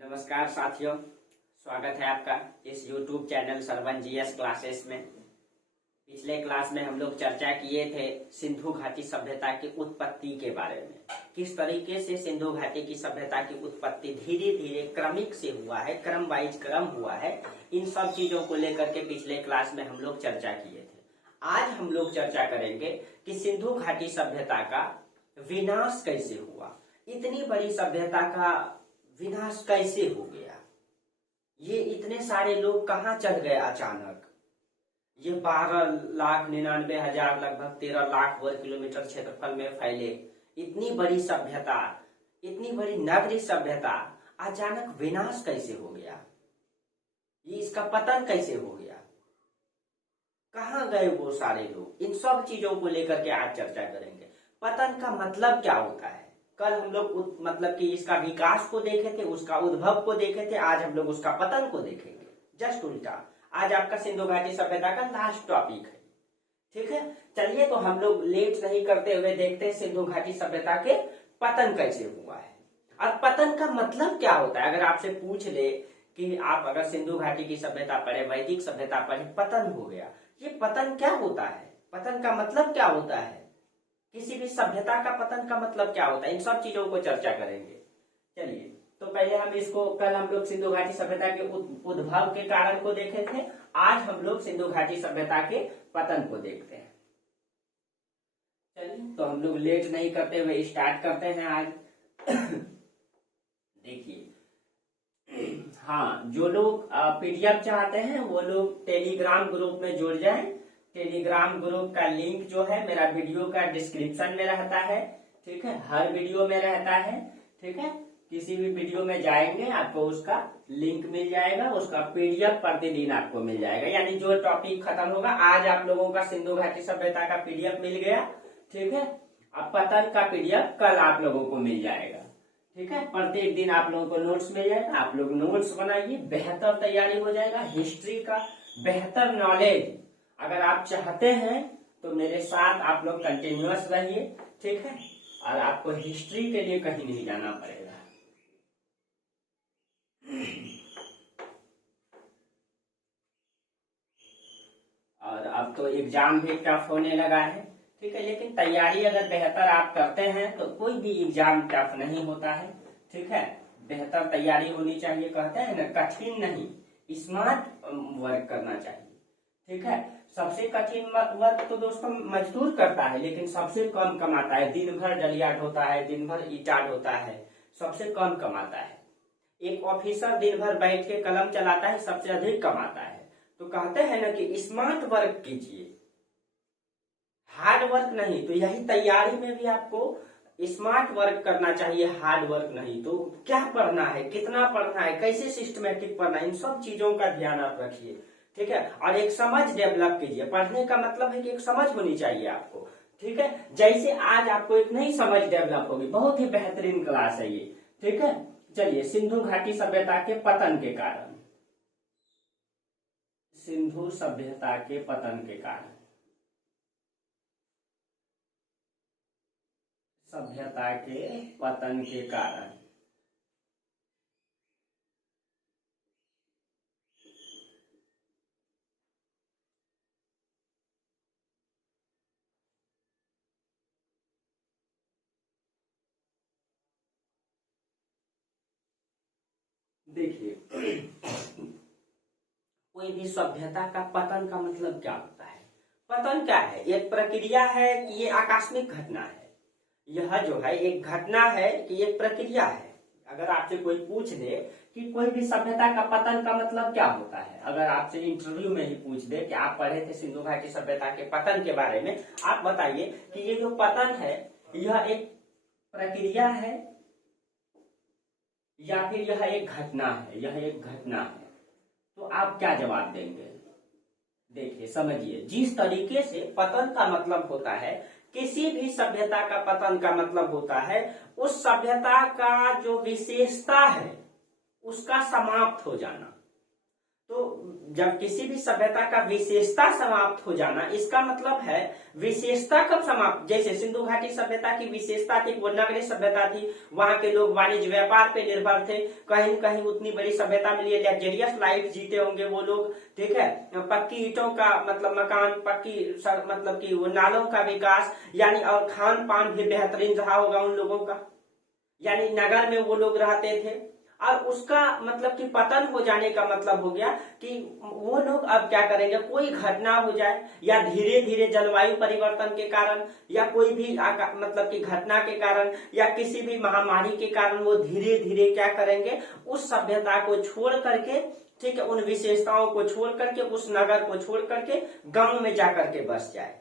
नमस्कार साथियों, स्वागत है आपका इस YouTube channel Sarwan GS classes में। पिछले क्लास में हम लोग चर्चा किए थे सिंधु घाटी सभ्यता की उत्पत्ति के बारे में। किस तरीके से सिंधु घाटी की सभ्यता की उत्पत्ति धीरे धीरे क्रमिक से हुआ है, क्रम वाइज क्रम हुआ है। इन सब चीजों को लेकर के पिछले क्लास में हम लोग चर्चा किए थे। आज हम लोग चर्चा करेंगे कि सिंधु घाटी सभ्यता का विनाश कैसे हुआ। इतनी बड़ी सभ्यता का विनाश कैसे हो गया, ये इतने सारे लोग कहाँ चढ़ गए अचानक। ये 12,99,000 लगभग 13 लाख वर्ग किलोमीटर क्षेत्रफल में फैले इतनी बड़ी सभ्यता, इतनी बड़ी नगरीय सभ्यता अचानक विनाश कैसे हो गया, ये इसका पतन कैसे हो गया, कहाँ गए वो सारे लोग। इन सब चीजों को लेकर के आज चर्चा करेंगे। पतन का मतलब क्या होता है। कल हम लोग मतलब कि इसका विकास को देखे थे, उसका उद्भव को देखे थे। आज हम लोग उसका पतन को देखेंगे, जस्ट उल्टा। आज आपका सिंधु घाटी सभ्यता का लास्ट टॉपिक है, ठीक है। चलिए तो हम लोग लेट नहीं करते हुए देखते हैं सिंधु घाटी सभ्यता के पतन कैसे हुआ है और पतन का मतलब क्या होता है। अगर आपसे पूछ ले कि आप अगर सिंधु घाटी की सभ्यता पढ़े, वैदिक सभ्यता पढ़े, पतन हो गया, ये पतन क्या होता है, पतन का मतलब क्या होता है, किसी भी सभ्यता का पतन का मतलब क्या होता है, इन सब चीजों को चर्चा करेंगे। चलिए तो पहले हम इसको, कल हम लोग सिंधु घाटी सभ्यता के उद्भव के कारण को देखे थे। आज हम लोग सिंधु घाटी सभ्यता के पतन को देखते हैं। चलिए तो हम लोग लेट नहीं करते हुए स्टार्ट करते हैं आज। देखिए, हाँ, जो लोग पीडीएफ चाहते हैं वो लोग टेलीग्राम ग्रुप में जुड़ जाएं। टेलीग्राम ग्रुप का लिंक जो है मेरा वीडियो का डिस्क्रिप्शन में रहता है, ठीक है। हर वीडियो में रहता है, ठीक है। किसी भी वीडियो में जाएंगे आपको उसका लिंक मिल जाएगा, उसका पीडीएफ प्रतिदिन आपको मिल जाएगा। यानी जो टॉपिक खत्म होगा, आज आप लोगों का सिंधु घाटी सभ्यता का पीडीएफ मिल गया, ठीक है। अब पतन का पीडीएफ कल आप लोगों को मिल जाएगा, ठीक है। प्रत्येक दिन आप लोगों को नोट्स मिल जाएगा। आप लोग नोट्स बनाइए, बेहतर तैयारी हो जाएगा। हिस्ट्री का बेहतर नॉलेज अगर आप चाहते हैं तो मेरे साथ आप लोग कंटिन्यूअस रहिए, ठीक है। और आपको हिस्ट्री के लिए कहीं नहीं जाना पड़ेगा। और अब तो एग्जाम भी टफ होने लगा है, ठीक है। लेकिन तैयारी अगर बेहतर आप करते हैं तो कोई भी एग्जाम टफ नहीं होता है, ठीक है। बेहतर तैयारी होनी चाहिए। कहते हैं ना, कठिन नहीं, स्मार्ट वर्क करना चाहिए, ठीक है। सबसे कठिन वर्क तो दोस्तों मजदूर करता है, लेकिन सबसे कम कमाता है। दिन भर डलिया ढोता है, दिन भर ईटा ढोता है, सबसे कम कमाता है। एक ऑफिसर दिन भर बैठ के कलम चलाता है, सबसे अधिक कमाता है। तो कहते हैं ना कि स्मार्ट वर्क कीजिए, हार्ड वर्क नहीं। तो यही तैयारी में भी आपको स्मार्ट वर्क करना चाहिए, हार्ड वर्क नहीं। तो क्या पढ़ना है, कितना पढ़ना है, कैसे सिस्टमेटिक पढ़ना है, इन सब चीजों का ध्यान आप रखिए, ठीक है। और एक समझ डेवलप कीजिए। पढ़ने का मतलब है कि एक समझ होनी चाहिए आपको, ठीक है। जैसे आज आपको एक नई समझ डेवलप होगी। बहुत ही बेहतरीन क्लास है ये, ठीक है। चलिए, सिंधु घाटी सभ्यता के पतन के कारण, सिंधु सभ्यता के पतन के कारण, सभ्यता के पतन के कारण। देखिए, कोई भी सभ्यता का पतन का मतलब क्या होता है। पतन क्या है, एक प्रक्रिया है कि ये आकस्मिक घटना है। यह जो है एक घटना है कि एक प्रक्रिया है। अगर आपसे कोई पूछ दे कि कोई भी सभ्यता का पतन का मतलब क्या होता है, अगर आपसे इंटरव्यू में ही पूछ दे कि आप पढ़े थे सिंधु घाटी सभ्यता के पतन के बारे में, आप बताइए कि ये जो पतन है यह एक प्रक्रिया है या फिर यह एक घटना है, यह एक घटना है, तो आप क्या जवाब देंगे। देखिए, समझिए, जिस तरीके से पतन का मतलब होता है, किसी भी सभ्यता का पतन का मतलब होता है उस सभ्यता का जो विशेषता है उसका समाप्त हो जाना। तो जब किसी भी सभ्यता का विशेषता समाप्त हो जाना, इसका मतलब है विशेषता कब समाप्त, जैसे सिंधु घाटी सभ्यता की विशेषता थी, वो नगरीय सभ्यता थी, वहां के लोग वाणिज्य व्यापार पे निर्भर थे, कहीं न कहीं उतनी बड़ी सभ्यता मिली, लग्जरियस लाइफ जीते होंगे वो लोग, ठीक है, पक्की ईंटों का मतलब मकान, पक्की मतलब की वो नालों का विकास, यानी और खान पान भी बेहतरीन रहा होगा उन लोगों का, यानी नगर में वो लोग रहते थे। और उसका मतलब कि पतन हो जाने का मतलब हो गया कि वो लोग अब क्या करेंगे, कोई घटना हो जाए या धीरे धीरे जलवायु परिवर्तन के कारण या कोई भी मतलब कि घटना के कारण या किसी भी महामारी के कारण वो धीरे धीरे क्या करेंगे, उस सभ्यता को छोड़ करके, ठीक है, उन विशेषताओं को छोड़ करके, उस नगर को छोड़ करके गांव में जाकर के बस जाए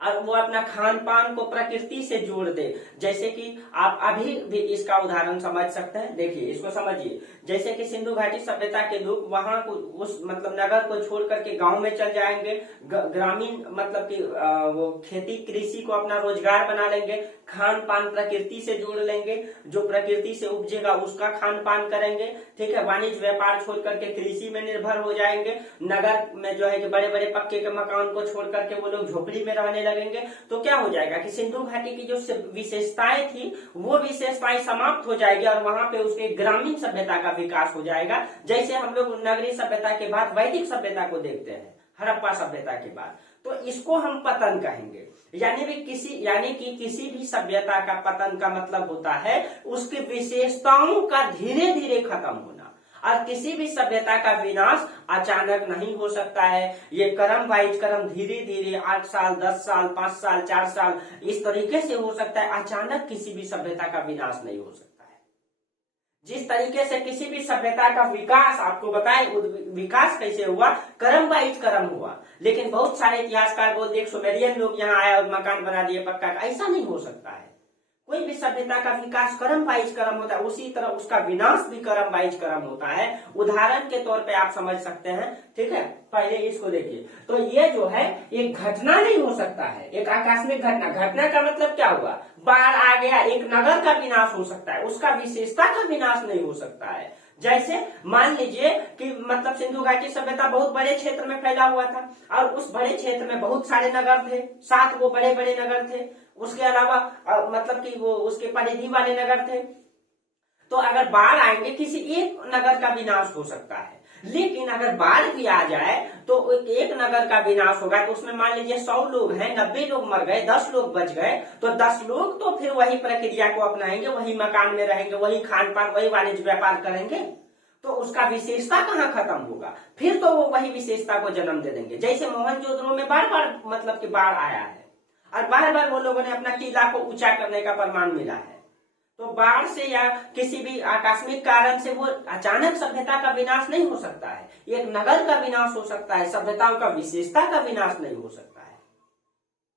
और वो अपना खान पान को प्रकृति से जोड़ दे। जैसे कि आप अभी भी इसका उदाहरण समझ सकते हैं, देखिए इसको समझिए, जैसे कि सिंधु घाटी सभ्यता के लोग वहां को उस मतलब नगर को छोड़ करके गांव में चल जाएंगे, ग्रामीण मतलब कि वो खेती कृषि को अपना रोजगार बना लेंगे, खान पान प्रकृति से जोड़ लेंगे, जो प्रकृति से उपजेगा उसका खान पान करेंगे, ठीक है, वाणिज्य व्यापार छोड़ करके कृषि में निर्भर हो जाएंगे, नगर में जो है कि बड़े बड़े पक्के के मकान को छोड़ करके वो लोग झोपड़ी में रहने लगेंगे। तो क्या हो जाएगा कि सिंधु घाटी की जो विशेषताएं थी वो विशेषताएं समाप्त हो जाएगी और वहां पे उसके ग्रामीण सभ्यता का विकास हो जाएगा। जैसे हम लोग नगरीय सभ्यता के बाद वैदिक सभ्यता को देखते हैं, हड़प्पा सभ्यता के बाद, तो इसको हम पतन कहेंगे। यानी कि किसी भी सभ्यता का पतन का मतलब होता है उसकी विशेषताओं का धीरे धीरे खत्म होना, और किसी भी सभ्यता का विनाश अचानक नहीं हो सकता है। ये क्रम वाइज क्रम धीरे धीरे 8 साल 10 साल 5 साल 4 साल इस तरीके से हो सकता है, अचानक किसी भी सभ्यता का विनाश नहीं हो सकता है। जिस तरीके से किसी भी सभ्यता का विकास आपको बताए, विकास कैसे हुआ, क्रम वाइज क्रम हुआ, लेकिन बहुत सारे इतिहासकार बोलते हैं सुमेरियन लोग यहाँ आए और मकान बना दिए पक्का का, ऐसा नहीं हो सकता है। कोई भी सभ्यता का विकास क्रम वाइज क्रम होता है, उसी तरह उसका विनाश भी क्रम वाइज क्रम होता है। उदाहरण के तौर पे आप समझ सकते हैं, ठीक है, पहले इसको देखिए, तो ये जो है एक घटना नहीं हो सकता है, एक आकस्मिक घटना, घटना का मतलब क्या हुआ, बाढ़ आ गया, एक नगर का विनाश हो सकता है, उसका विशेषता का विनाश नहीं हो सकता है। जैसे मान लीजिए कि मतलब सिंधु घाटी सभ्यता बहुत बड़े क्षेत्र में फैला हुआ था और उस बड़े क्षेत्र में बहुत सारे नगर थे, 7 वो बड़े बड़े नगर थे, उसके अलावा मतलब कि वो उसके परिधि वाले नगर थे। तो अगर बाढ़ आएंगे किसी एक नगर का विनाश हो सकता है, लेकिन अगर बाढ़ भी आ जाए तो एक नगर का विनाश होगा, तो उसमें मान लीजिए 100 लोग हैं, 90 लोग मर गए, 10 लोग बच गए, तो 10 लोग तो फिर वही प्रक्रिया को अपनाएंगे, वही मकान में रहेंगे, वही खान पान, वही वाणिज्य व्यापार करेंगे, तो उसका विशेषता कहाँ खत्म होगा, फिर तो वो वही विशेषता को जन्म दे देंगे। जैसे मोहनजोदड़ो में बार बार मतलब कि बाढ़ आया है और बार बार वो लोगों ने अपना किला को ऊंचा करने का प्रमाण मिला है। तो बाढ़ से या किसी भी आकस्मिक कारण से वो अचानक सभ्यता का विनाश नहीं हो सकता है, एक नगर का विनाश हो सकता है, सभ्यताओं का विशेषता का विनाश नहीं हो सकता है।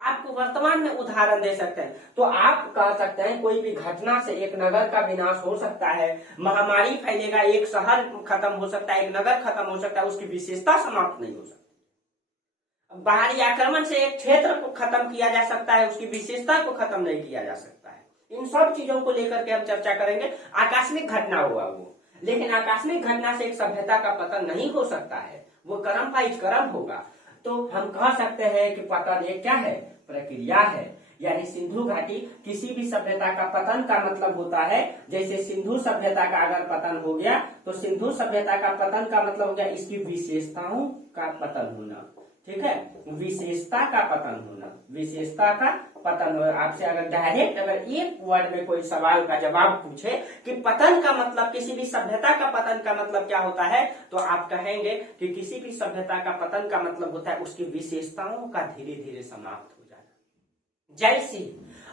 आपको वर्तमान में उदाहरण दे सकते हैं, तो आप कह सकते हैं कोई भी घटना से एक नगर का विनाश हो सकता है, महामारी फैलेगा, एक शहर खत्म हो सकता है, एक नगर खत्म हो सकता है, उसकी विशेषता समाप्त नहीं हो सकती। बाहरी आक्रमण से एक क्षेत्र को खत्म किया जा सकता है, उसकी विशेषता को खत्म नहीं किया जा सकता है। इन सब चीजों को लेकर के हम चर्चा करेंगे। आकस्मिक घटना हुआ वो, लेकिन आकस्मिक घटना से एक सभ्यता का पतन नहीं हो सकता है, वो क्रम वाइज क्रम होगा। तो हम कह सकते हैं कि पतन एक क्या है, प्रक्रिया है। यानी सिंधु घाटी किसी भी सभ्यता का पतन का मतलब होता है, जैसे सिंधु सभ्यता का अगर पतन हो गया तो सिंधु सभ्यता का पतन का मतलब हो गया इसकी विशेषताओं का पतन होना, ठीक है, विशेषता का पतन होना, विशेषता का पतन हो। आपसे अगर डायरेक्ट अगर एक वर्ड में कोई सवाल का जवाब पूछे कि पतन का मतलब, किसी भी सभ्यता का पतन का मतलब क्या होता है, तो आप कहेंगे कि किसी भी सभ्यता का पतन का मतलब होता है उसकी विशेषताओं का धीरे धीरे समाप्त हो जाना। जैसे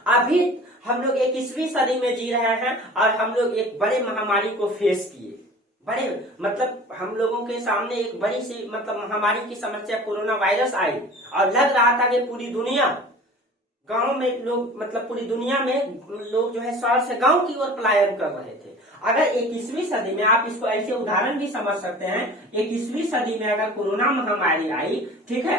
अभी हम लोग 21वीं सदी में जी रहे हैं और हम लोग एक बड़े महामारी को फेस किए, बड़े मतलब हम लोगों के सामने एक बड़ी सी मतलब महामारी की समस्या कोरोना वायरस आई और लग रहा था कि पूरी दुनिया, गांव में लोग मतलब पूरी दुनिया में लोग जो है शहर से गांव की ओर पलायन कर रहे थे। अगर 21वीं सदी में आप इसको ऐसे उदाहरण भी समझ सकते हैं, 21वीं सदी में अगर कोरोना महामारी आई, ठीक है,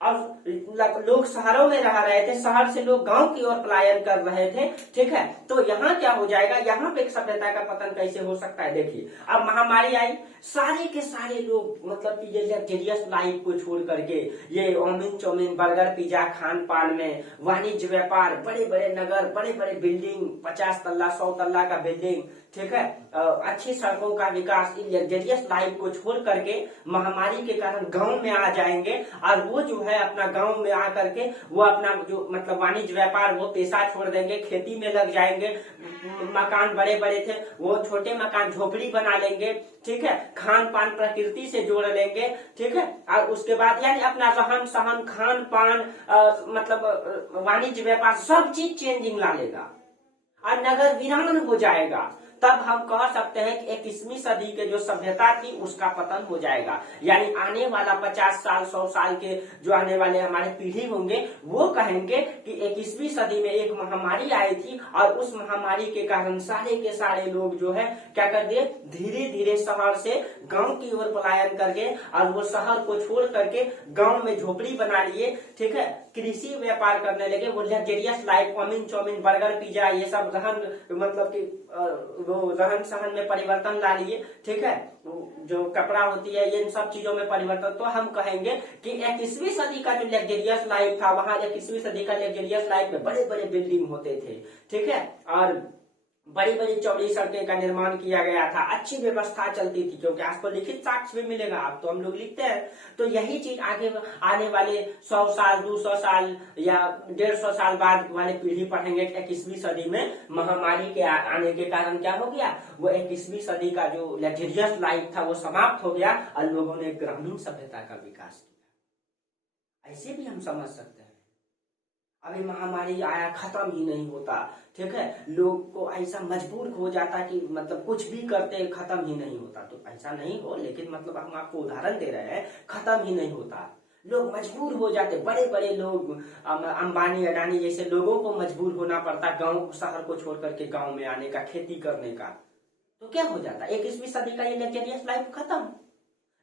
और लोग शहरों में रह रहे थे, शहर से लोग गांव की ओर पलायन कर रहे थे। ठीक है, तो यहाँ क्या हो जाएगा, यहाँ पे एक सभ्यता का पतन कैसे हो सकता है। देखिए, अब महामारी आई, सारे के सारे लोग मतलब कि ये लग्जरियस लाइफ को छोड़ करके ये ओमिन चौमिन बर्गर पिज्जा खान पान में, वाणिज्य व्यापार, बड़े बड़े नगर, बड़े बड़े बिल्डिंग, 50 तल्ला 100 तल्ला का बिल्डिंग, ठीक है, अच्छी सड़कों का विकास, इन लग्जरियस लाइफ को छोड़ करके महामारी के कारण गांव में आ जाएंगे और वो जो है अपना गांव में आकर के वो अपना जो मतलब वाणिज्य व्यापार वो पेशा छोड़ देंगे, खेती में लग जाएंगे, मकान बड़े बड़े थे वो छोटे मकान झोपड़ी बना लेंगे। ठीक है, खान पान प्रकृति से जोड़ लेंगे। ठीक है, और उसके बाद यानी अपना रहन सहन खान पान मतलब वाणिज्य व्यापार सब चीज चेंजिंग ला लेगा और नगर वीरान हो जाएगा। तब हम कह सकते हैं कि 21वीं सदी के जो सभ्यता थी उसका पतन हो जाएगा। यानी आने वाला 50 साल 100 साल के जो आने वाले हमारे पीढ़ी होंगे वो कहेंगे कि 21वीं सदी में एक महामारी आई थी और उस महामारी के कारण सारे के सारे लोग जो है क्या कर दिए, धीरे धीरे शहर से गांव की ओर पलायन करके और वो शहर को छोड़ करके गांव में झोपड़ी बना लिए। ठीक है, कृषि व्यापार करने लगे, वो luxurious life, chowmein chowmein burger pizza ये सब रहन मतलब कि वो रहन सहन में परिवर्तन ला लिए। ठीक है, जो कपड़ा होती है ये इन सब चीजों में परिवर्तन। तो हम कहेंगे कि 21वीं सदी का जो लग्जरियस लाइफ था, वहां 21वीं सदी का लग्जरियस लाइफ में बड़े बड़े बिल्डिंग होते थे। ठीक है, और बड़ी बड़ी चौड़ी सड़कें का निर्माण किया गया था, अच्छी व्यवस्था चलती थी, क्योंकि आज तो लिखित साक्ष्य भी मिलेगा, अब तो हम लोग लिखते हैं। तो यही चीज आगे आने वाले 100 साल 200 साल या 150 साल बाद वाले पीढ़ी पढ़ेंगे। 21वीं सदी में महामारी के आने के कारण क्या हो गया, वो 21वीं सदी का जो लग्जरियस लाइफ था वो समाप्त हो गया और लोगों ने ग्रामीण सभ्यता का विकास किया। ऐसे भी हम समझ सकते हैं। अभी महामारी आया, खत्म ही नहीं होता। ठीक है, लोग को ऐसा मजबूर हो जाता कि मतलब कुछ भी करते खत्म ही नहीं होता। तो ऐसा नहीं हो, लेकिन मतलब हम आपको उदाहरण दे रहे हैं, खत्म ही नहीं होता। लोग मजबूर हो जाते, बड़े बड़े लोग अंबानी अडानी जैसे लोगों को मजबूर होना पड़ता गांव शहर को छोड़ करके गांव में आने का, खेती करने का। तो क्या हो जाता, 21वीं सदी का ये लग्जरियस लाइफ खत्म,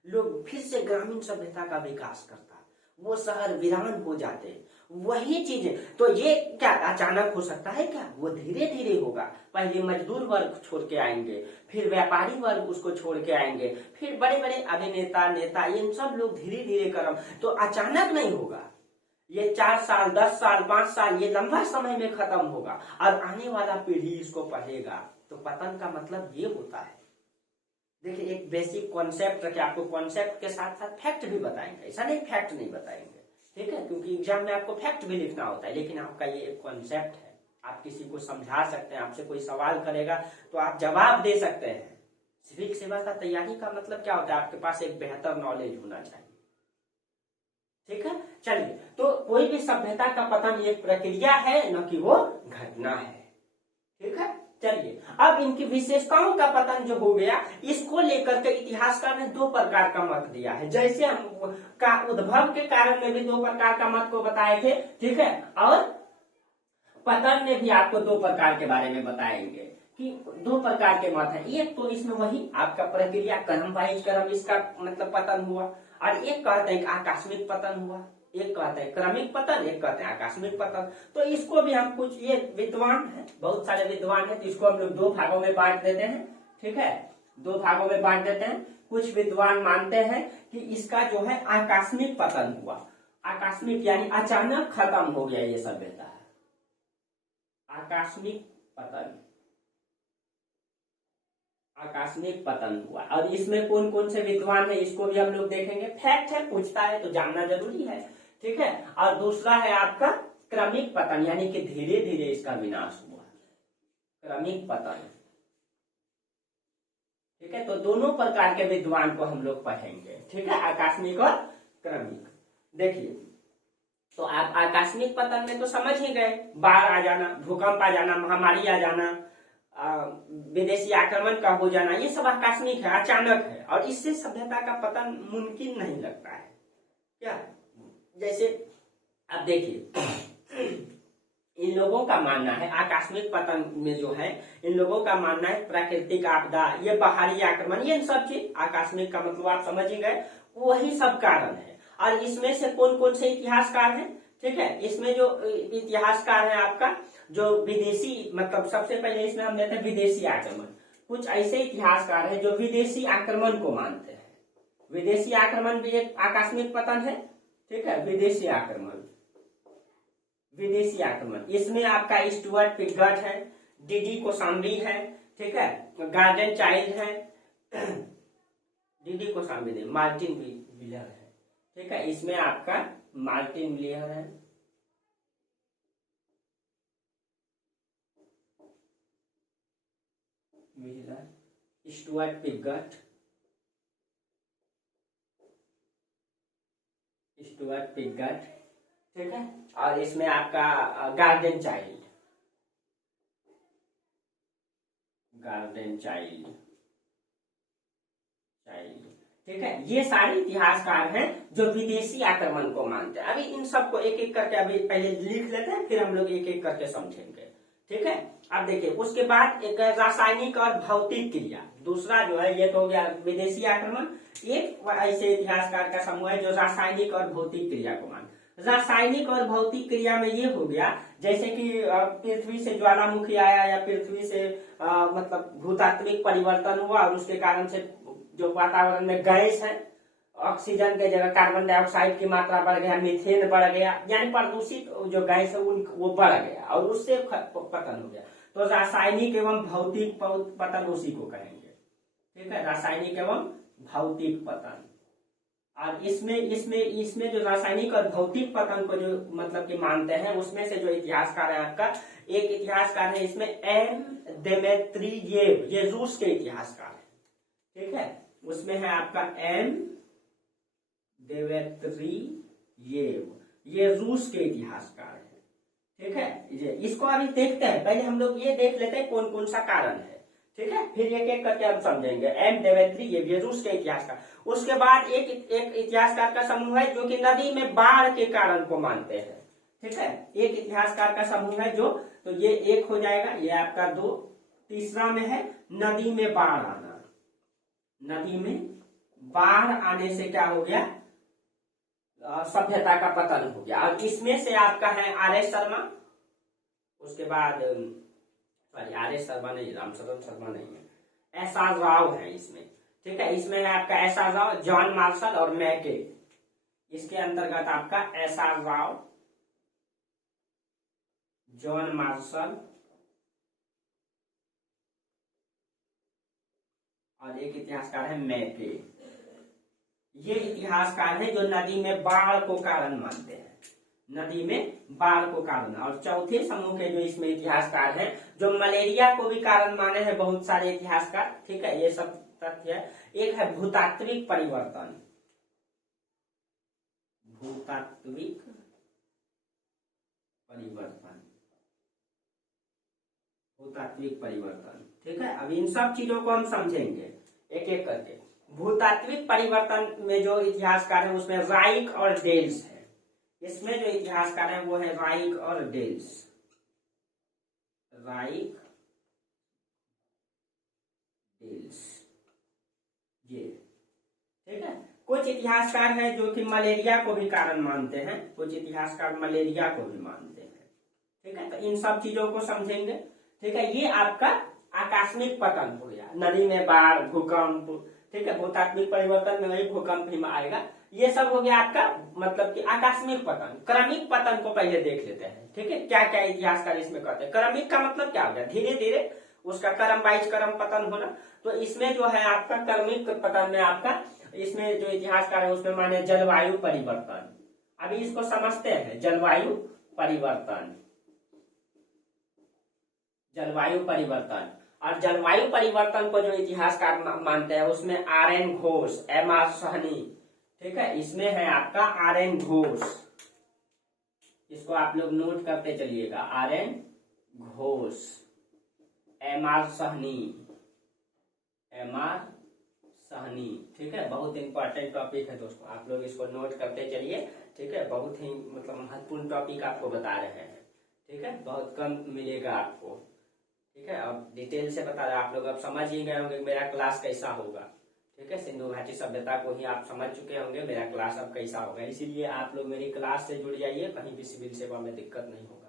लोग फिर से ग्रामीण सभ्यता का विकास करता, वो शहर वीरान हो जाते। वही चीजें तो ये क्या अचानक हो सकता है क्या, वो धीरे धीरे होगा। पहले मजदूर वर्ग छोड़ के आएंगे, फिर व्यापारी वर्ग उसको छोड़ के आएंगे, फिर बड़े बड़े अभिनेता नेता इन सब लोग धीरे धीरे करम। तो अचानक नहीं होगा, ये 4 साल 10 साल 5 साल ये लंबा समय में खत्म होगा और आने वाला पीढ़ी इसको पढ़ेगा। तो पतन का मतलब ये होता है। देखिए, एक बेसिक कॉन्सेप्ट रखे, आपको कॉन्सेप्ट के साथ साथ फैक्ट भी बताएंगे, ऐसा नहीं फैक्ट नहीं बताएंगे। ठीक है, क्योंकि एग्जाम में आपको फैक्ट भी लिखना होता है, लेकिन आपका ये एक कॉन्सेप्ट है, आप किसी को समझा सकते हैं, आपसे कोई सवाल करेगा तो आप जवाब दे सकते हैं। सिविल सेवा का तैयारी का मतलब क्या होता है, आपके पास एक बेहतर नॉलेज होना चाहिए। ठीक है, चलिए, तो कोई भी सभ्यता का पतन एक प्रक्रिया है, न कि वो घटना है। ठीक है, चलिए, अब इनकी विशेषताओं का पतन जो हो गया, इसको लेकर के इतिहासकार ने 2 प्रकार का मत दिया है। जैसे हम का उद्भव के कारण में भी 2 प्रकार का मत को बताए थे। ठीक है, और पतन में भी आपको 2 प्रकार के बारे में बताएंगे कि 2 प्रकार के मत है। एक तो इसमें वही आपका प्रक्रिया क्रम वाइज क्रम इसका मतलब पतन हुआ, और एक कहते हैं कि आकस्मिक पतन हुआ, एक कहते हैं क्रमिक पतन, एक कहते हैं आकस्मिक पतन। तो इसको भी हम कुछ, ये विद्वान है, बहुत सारे विद्वान है, तो इसको हम लोग 2 भागों में बांट देते हैं। ठीक है, 2 भागों में बांट देते हैं। कुछ विद्वान मानते हैं कि इसका जो है आकस्मिक पतन हुआ, आकस्मिक यानी अचानक खत्म हो गया ये सभ्यता है, आकस्मिक पतन, आकस्मिक पतन हुआ। और इसमें कौन कौन से विद्वान है इसको भी हम लोग देखेंगे। फैक्ट है, पूछता है तो जानना जरूरी है। ठीक है, और दूसरा है आपका क्रमिक पतन, यानी कि धीरे धीरे इसका विनाश हुआ, क्रमिक पतन। ठीक है, तो दोनों प्रकार के विद्वान को हम लोग पढ़ेंगे। ठीक है, आकस्मिक और क्रमिक। देखिए, तो आप आकस्मिक पतन में तो समझ ही गए, बाढ़ आ जाना, भूकंप आ जाना, महामारी आ जाना, विदेशी आक्रमण का हो जाना, ये सब आकस्मिक है, अचानक है, और इससे सभ्यता का पतन मुमकिन नहीं लगता है। क्या, जैसे अब देखिए, इन लोगों का मानना है आकस्मिक पतन में जो है, इन लोगों का मानना है प्राकृतिक आपदा, ये बाहरी आक्रमण, ये सब चीज आकस्मिक का मतलब आप समझ ही गए, वही सब कारण है। और इसमें से कौन कौन से इतिहासकार हैं, ठीक है। इसमें जो इतिहासकार है आपका जो विदेशी, मतलब सबसे पहले इसमें हम लेते हैं विदेशी आक्रमण। कुछ ऐसे इतिहासकार हैं जो विदेशी आक्रमण को मानते हैं। विदेशी आक्रमण भी एक आकस्मिक पतन है, ठीक है। विदेशी आक्रमण, विदेशी आक्रमण, इसमें आपका स्टुअर्ट पिगॉट है, डीडी कोशाम्बी है, ठीक है, गार्डन चाइल्ड है, डीडी कोशाम्बी नहीं, मार्टिन विलियर है, ठीक है। इसमें आपका मार्टिन विलियर है, स्टुअर्ट पिगॉट, स्टुअर्ट पिगॉट, ठीक है। और इसमें आपका गार्डन चाइल्ड, गार्डन चाइल्ड, ठीक है। ये सारे इतिहासकार हैं जो विदेशी आक्रमण को मानते हैं। अभी इन सबको एक एक करके अभी पहले लिख लेते हैं, फिर हम लोग एक एक करके समझेंगे, ठीक है। अब देखिए उसके बाद एक रासायनिक और भौतिक क्रिया, दूसरा जो है ये तो हो गया विदेशी आक्रमण। एक ऐसे इतिहासकार का समूह है जो रासायनिक और भौतिक क्रिया को मानते। रासायनिक और भौतिक क्रिया में ये हो गया जैसे कि पृथ्वी से ज्वालामुखी आया या पृथ्वी से मतलब भूतात्विक परिवर्तन हुआ और उसके कारण से जो वातावरण में गैस है, ऑक्सीजन के जगह कार्बन डाइऑक्साइड की मात्रा बढ़ गया, मीथेन बढ़ गया, यानी प्रदूषित जो गैस है वो बढ़ गया और उससे पतन हो गया। तो रासायनिक एवं भौतिक पतन उसी को कहेंगे, ठीक है, रासायनिक एवं भौतिक पतन। और इसमें जो रासायनिक और भौतिक पतन को जो मतलब कि मानते हैं, उसमें से जो इतिहासकार है आपका, एक इतिहासकार है इसमें एम देमेत्रियेव, ये रूस के इतिहासकार है, ठीक है। उसमें है आपका एम देमेत्रियेव, ये रूस के इतिहासकार है, ठीक है। इसको अभी देखते हैं, पहले हम लोग ये देख लेते हैं कौन कौन सा कारण है, ठीक है, फिर एक एक करके हम समझेंगे। एम देमेत्रियेव, ये रूस के इतिहासकार। उसके बाद एक इतिहासकार का समूह है जो कि नदी में बाढ़ के कारण को मानते हैं, ठीक है। एक इतिहासकार का समूह है जो, तो ये एक हो जाएगा, ये आपका दो। तीसरा में है नदी में बाढ़ आना। नदी में बाढ़ आने से क्या हो गया, सभ्यता का पतन हो गया। और इसमें से आपका है आर एस शर्मा, उसके बाद सॉरी आर एस शर्मा नहीं, रामचंद्र शर्मा नहीं है, एस आर राव है इसमें, ठीक है। इसमें है आपका S R Rao, John Marshall और मैके। इसके अंतर्गत आपका S R Rao, John Marshall और एक इतिहासकार है मैके। ये इतिहासकार है जो नदी में बाढ़ को कारण मानते हैं, नदी में बाढ़ को कारण। और चौथे समूह के जो इसमें इतिहासकार हैं जो मलेरिया को भी कारण माने हैं बहुत सारे इतिहासकार, ठीक है, ये सब तथ्य है। एक है भूतात्विक परिवर्तन, भूतात्विक परिवर्तन, भूतात्विक परिवर्तन, ठीक है। अब इन सब चीजों को हम समझेंगे एक एक करके। भूतात्विक परिवर्तन में जो इतिहासकार है उसमें राइक और डेल्स है। इसमें जो इतिहासकार है वो है राइक और डेल्स, राइक डेल्स, ये, ठीक है। कुछ इतिहासकार हैं जो कि मलेरिया को भी कारण मानते हैं, कुछ इतिहासकार मलेरिया को भी मानते हैं, ठीक है। तो इन सब चीजों को समझेंगे, ठीक है। ये आपका आकस्मिक पतन हो गया, नदी में बाढ़, भूकंप, ठीक है। भूतात्विक परिवर्तन में वही भूकंप भी आएगा। ये सब हो गया आपका मतलब कि आकस्मिक पतन। क्रमिक पतन को पहले देख लेते हैं, ठीक है, क्या क्या इतिहासकार इसमें कहते हैं। क्रमिक का मतलब क्या हो गया, धीरे धीरे उसका क्रम वाइज क्रम पतन होना। तो इसमें जो है आपका क्रमिक पतन में आपका, इसमें जो इतिहासकार है उसमें माने जलवायु परिवर्तन। अभी इसको समझते हैं, जलवायु परिवर्तन, जलवायु परिवर्तन। और जलवायु परिवर्तन को जो इतिहासकार मानते हैं उसमें R N Ghosh, M R Sahni, ठीक है। इसमें है आपका आर एन घोष, इसको आप लोग नोट करते चलिएगा, R N Ghosh, M R Sahni, M R Sahni, ठीक है। बहुत इंपॉर्टेंट टॉपिक है दोस्तों, आप लोग इसको नोट करते चलिए, ठीक है। बहुत ही मतलब महत्वपूर्ण टॉपिक आपको बता रहे हैं, ठीक है, बहुत कम मिलेगा आपको, ठीक है। अब डिटेल से बता रहे, आप लोग अब समझ ही गए होंगे मेरा क्लास कैसा होगा, ठीक है, सिंधु घाटी सभ्यता को ही आप समझ चुके होंगे। मेरा क्लास अब कैसा होगा, इसीलिए आप लोग मेरी क्लास से जुड़ जाइए, कहीं भी सिविल सेवा में दिक्कत नहीं होगा।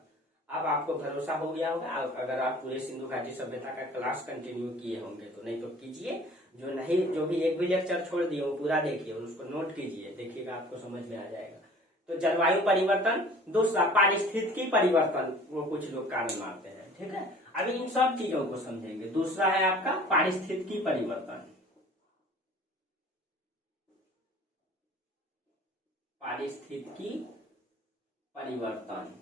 अब आपको भरोसा हो गया होगा अगर आप पूरे सिंधु घाटी सभ्यता का क्लास कंटिन्यू किए होंगे तो, नहीं तो कीजिए। जो भी एक भी लेक्चर छोड़ दिए वो पूरा देखिए और उसको नोट कीजिए, देखिएगा आपको समझ में आ जाएगा। तो जलवायु परिवर्तन, दूसरा पारिस्थितिकी परिवर्तन, वो कुछ लोग कारण मानते हैं। ठीक है, अभी इन सब चीजों को समझेंगे। दूसरा है आपका पारिस्थितिकी परिवर्तन। पारिस्थितिकी परिवर्तन,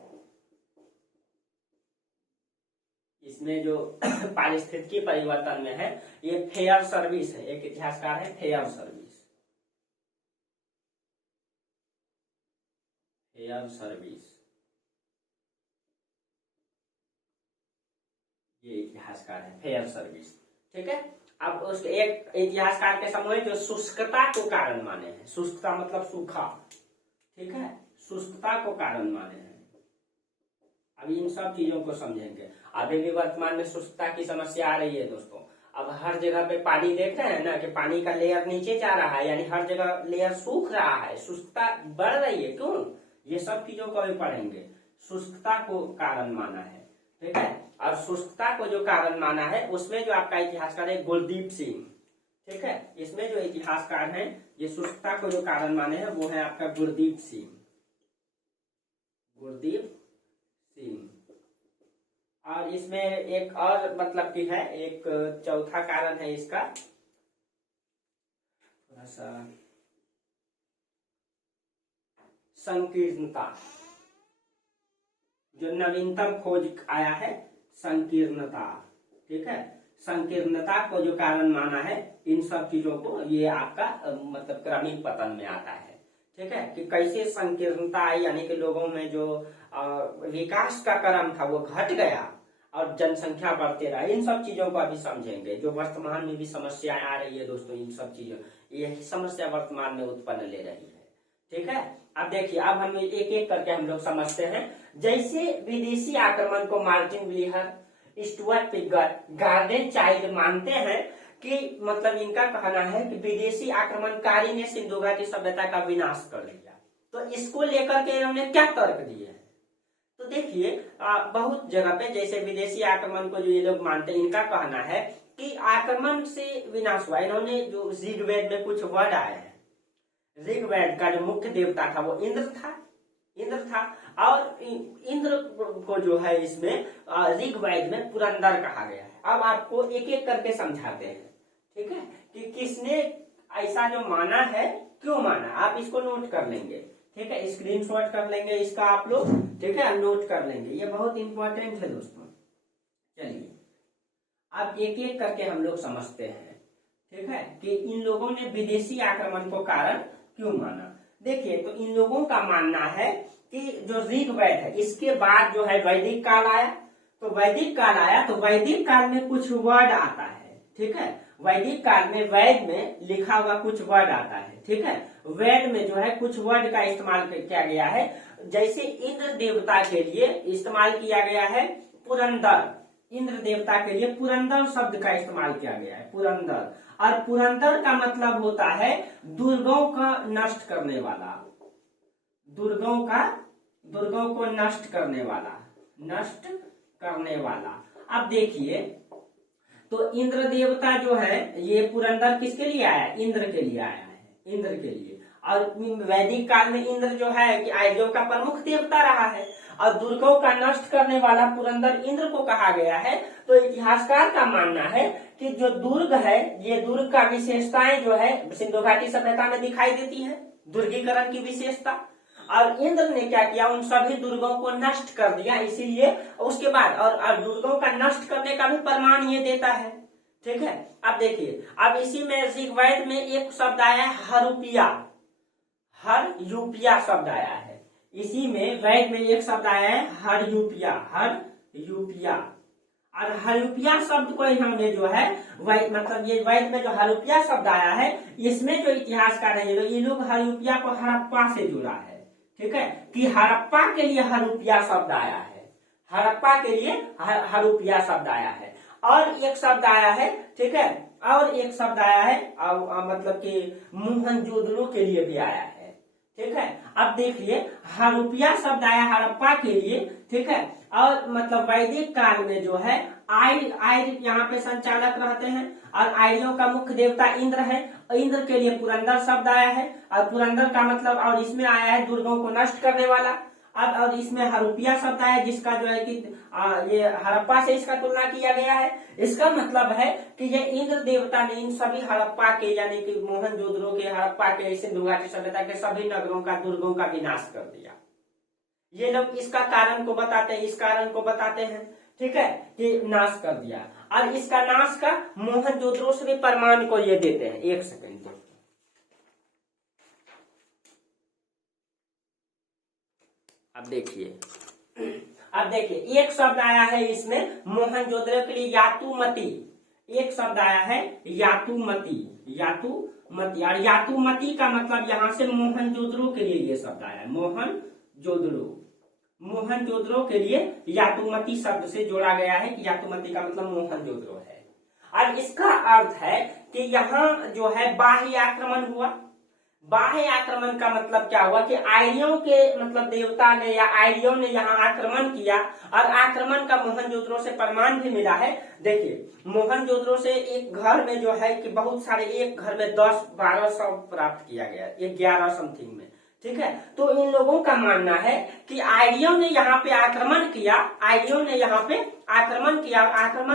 इसमें जो पारिस्थितिकी परिवर्तन में है ये फेयर सर्विस है, एक इतिहासकार है फेयर सर्विस। फेयर सर्विस ये इतिहासकार है, फेयर सर्विस। ठीक है, अब उसके एक इतिहासकार के समूह जो शुष्कता को कारण माने हैं। शुष्कता मतलब सूखा, ठीक है, शुष्कता को कारण माने हैं। अभी इन सब चीजों को समझेंगे। अभी भी वर्तमान में शुष्कता की समस्या आ रही है दोस्तों। अब हर जगह पे पानी देख रहे हैं ना कि पानी का लेयर नीचे जा रहा है, यानी हर जगह लेयर सूख रहा है, शुष्कता बढ़ रही है। क्यों? ये सब चीजों को अभी पढ़ेंगे। शुष्कता को कारण माना है, ठीक है, और शुष्कता को जो कारण माना है उसमें जो आपका इतिहासकार है गुरदीप सिंह। ठीक है, इसमें जो इतिहासकार हैं ये शुष्कता को जो कारण माने हैं वो है आपका गुरदीप सिंह। गुरदीप सिंह। और इसमें एक और मतलब की है, एक चौथा कारण है इसका, थोड़ा सा संकीर्णता। जो नवीनतम खोज आया है संकीर्णता। ठीक है, संकीर्णता को जो कारण माना है इन सब चीजों को, ये आपका मतलब क्रमिक पतन में आता है। ठीक है, कि कैसे संकीर्णता आई, यानी कि लोगों में जो विकास का क्रम था वो घट गया और जनसंख्या बढ़ते रहा। इन सब चीजों को अभी समझेंगे। जो वर्तमान में भी समस्याएं आ रही है दोस्तों, इन सब चीजों, यही समस्या वर्तमान में उत्पन्न ले रही है। ठीक है, अब देखिए, अब हम एक एक करके हम लोग समझते हैं। जैसे विदेशी आक्रमण को मार्टिन ब्लीहर, स्टुअर्ट पिगर, गार्डन चाइल्ड मानते हैं कि मतलब इनका कहना है कि विदेशी आक्रमणकारी ने सिंधु घाटी सभ्यता का विनाश कर दिया। तो इसको लेकर के इन्होंने क्या तर्क दिए हैं? तो देखिए, बहुत जगह पे जैसे विदेशी आक्रमण को जो ये लोग मानते हैं, इनका कहना है कि आक्रमण से विनाश हुआ। इन्होंने जो ऋग्वेद में कुछ वर्ड आए हैं, ऋग्वेद का जो मुख्य देवता था वो इंद्र था और इंद्र को जो है इसमें ऋग्वेद में पुरंदर कहा गया है। अब आपको एक एक करके समझाते हैं। ठीक है, कि किसने ऐसा जो माना है, क्यों माना, आप इसको नोट कर लेंगे। ठीक है, स्क्रीनशॉट कर लेंगे इसका आप लोग। ठीक है, नोट कर लेंगे, ये बहुत इंपॉर्टेंट है दोस्तों। चलिए अब एक एक करके हम लोग समझते हैं। ठीक है, कि इन लोगों ने विदेशी आक्रमण को कारण क्यों माना। देखिए, तो इन लोगों का मानना है कि जो ऋग्वेद है इसके बाद जो है वैदिक काल आया। तो वैदिक काल आया तो वैदिक काल में कुछ वर्ड आता है। ठीक है, वैदिक काल में वेद में लिखा हुआ कुछ वर्ड आता है। ठीक है, वेद में जो है कुछ वर्ड का इस्तेमाल किया गया है। जैसे इंद्र देवता के लिए इस्तेमाल किया गया है पुरंदर। इंद्र देवता के लिए पुरंदर शब्द का इस्तेमाल किया गया है, पुरंदर। और पुरंदर का मतलब होता है दुर्गों का नष्ट करने वाला, दुर्गों को नष्ट करने वाला। अब देखिए, तो इंद्र देवता जो है ये पुरंदर किसके लिए आया? इंद्र के लिए आया है, इंद्र के लिए। और वैदिक काल में इंद्र जो है कि आर्यों का प्रमुख देवता रहा है और दुर्गों का नष्ट करने वाला पुरंदर इंद्र को कहा गया है। तो इतिहासकार का मानना है कि जो दुर्ग है, ये दुर्ग का विशेषताएं जो है सिंधु घाटी सभ्यता में दिखाई देती है, दुर्गीकरण की विशेषता। और इंद्र ने क्या किया, उन सभी दुर्गों को नष्ट कर दिया। इसीलिए उसके बाद और दुर्गों का नष्ट करने का भी प्रमाण ये देता है। ठीक है, अब देखिए, अब इसी में ऋग्वेद में एक शब्द आया है हरूपिया, हरयूपिया शब्द आया है। इसी में वेद में एक शब्द आया है हरयूपिया। और हरयूपिया शब्द को हमने जो है मतलब ये वेद में जो हरयूपिया शब्द आया है, इसमें जो इतिहासकार है ये लोग हरयूपिया को हड़प्पा से जुड़ा है। ठीक है, कि हड़प्पा के लिए हरयूपिया शब्द आया है, हड़प्पा के लिए हरयूपिया शब्द आया है। और एक शब्द आया है, ठीक है, और एक शब्द आया है मतलब कि मोहनजोदड़ो के लिए भी आया है, ठीक है। अब देखिए हड़प्पा शब्द आया हड़प्पा के लिए, ठीक है, और मतलब वैदिक काल में जो है आर्य यहाँ पे संचालक रहते हैं और आर्यों का मुख्य देवता इंद्र है। इंद्र के लिए पुरंदर शब्द आया है और पुरंदर का मतलब, और इसमें आया है दुर्गों को नष्ट करने वाला। अब और इसमें हड़प्पा शब्द आया जिसका जो है कि ये हड़प्पा से इसका तुलना किया गया है। इसका मतलब है कि ये इंद्र देवता ने इन सभी हड़प्पा के यानी कि मोहनजोदड़ो के, हड़प्पा के, सिंधु घाटी सभ्यता के सभी नगरों का, दुर्गों का विनाश कर दिया। ये लोग इसका कारण को बताते हैं, इस कारण को बताते हैं, ठीक है, कि नाश कर दिया। और इसका नाश का मोहनजोदड़ो से भी प्रमाण को ये देते हैं। एक सेकंड अब देखिए एक शब्द आया है इसमें मोहनजोदड़ो के लिए यातुमती, एक शब्द आया है यातुमती, यातुमती, और यातुमती का मतलब यहां से मोहनजोदड़ो के लिए ये शब्द आया है, मोहनजोदड़ो के लिए यातुमती शब्द से जोड़ा गया है कि यातुमती का मतलब मोहनजोदड़ो है। और इसका अर्थ है कि यहाँ जो है बाह्य आक्रमण हुआ। बाह्य आक्रमण का मतलब क्या हुआ कि आर्यों के मतलब देवता ने या आर्यों ने यहाँ आक्रमण किया, और आक्रमण का मोहनजोदड़ो से प्रमाण भी मिला है। देखिए मोहनजोदड़ो से एक घर में जो है कि बहुत सारे, एक घर में 10-12 शव प्राप्त किया गया, 11 समथिंग में, ठीक है। तो इन लोगों का मानना है कि आर्यों ने यहाँ पे आक्रमण किया, आक्रमण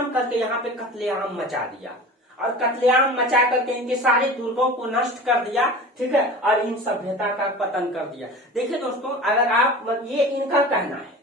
करके यहाँ पे कत्लेआम मचा दिया, और कत्लेआम मचा करके इनके सारे दुर्गों को नष्ट कर दिया, ठीक है, और इन सभ्यता का पतन कर दिया। देखिए दोस्तों, अगर आप, ये इनका कहना है,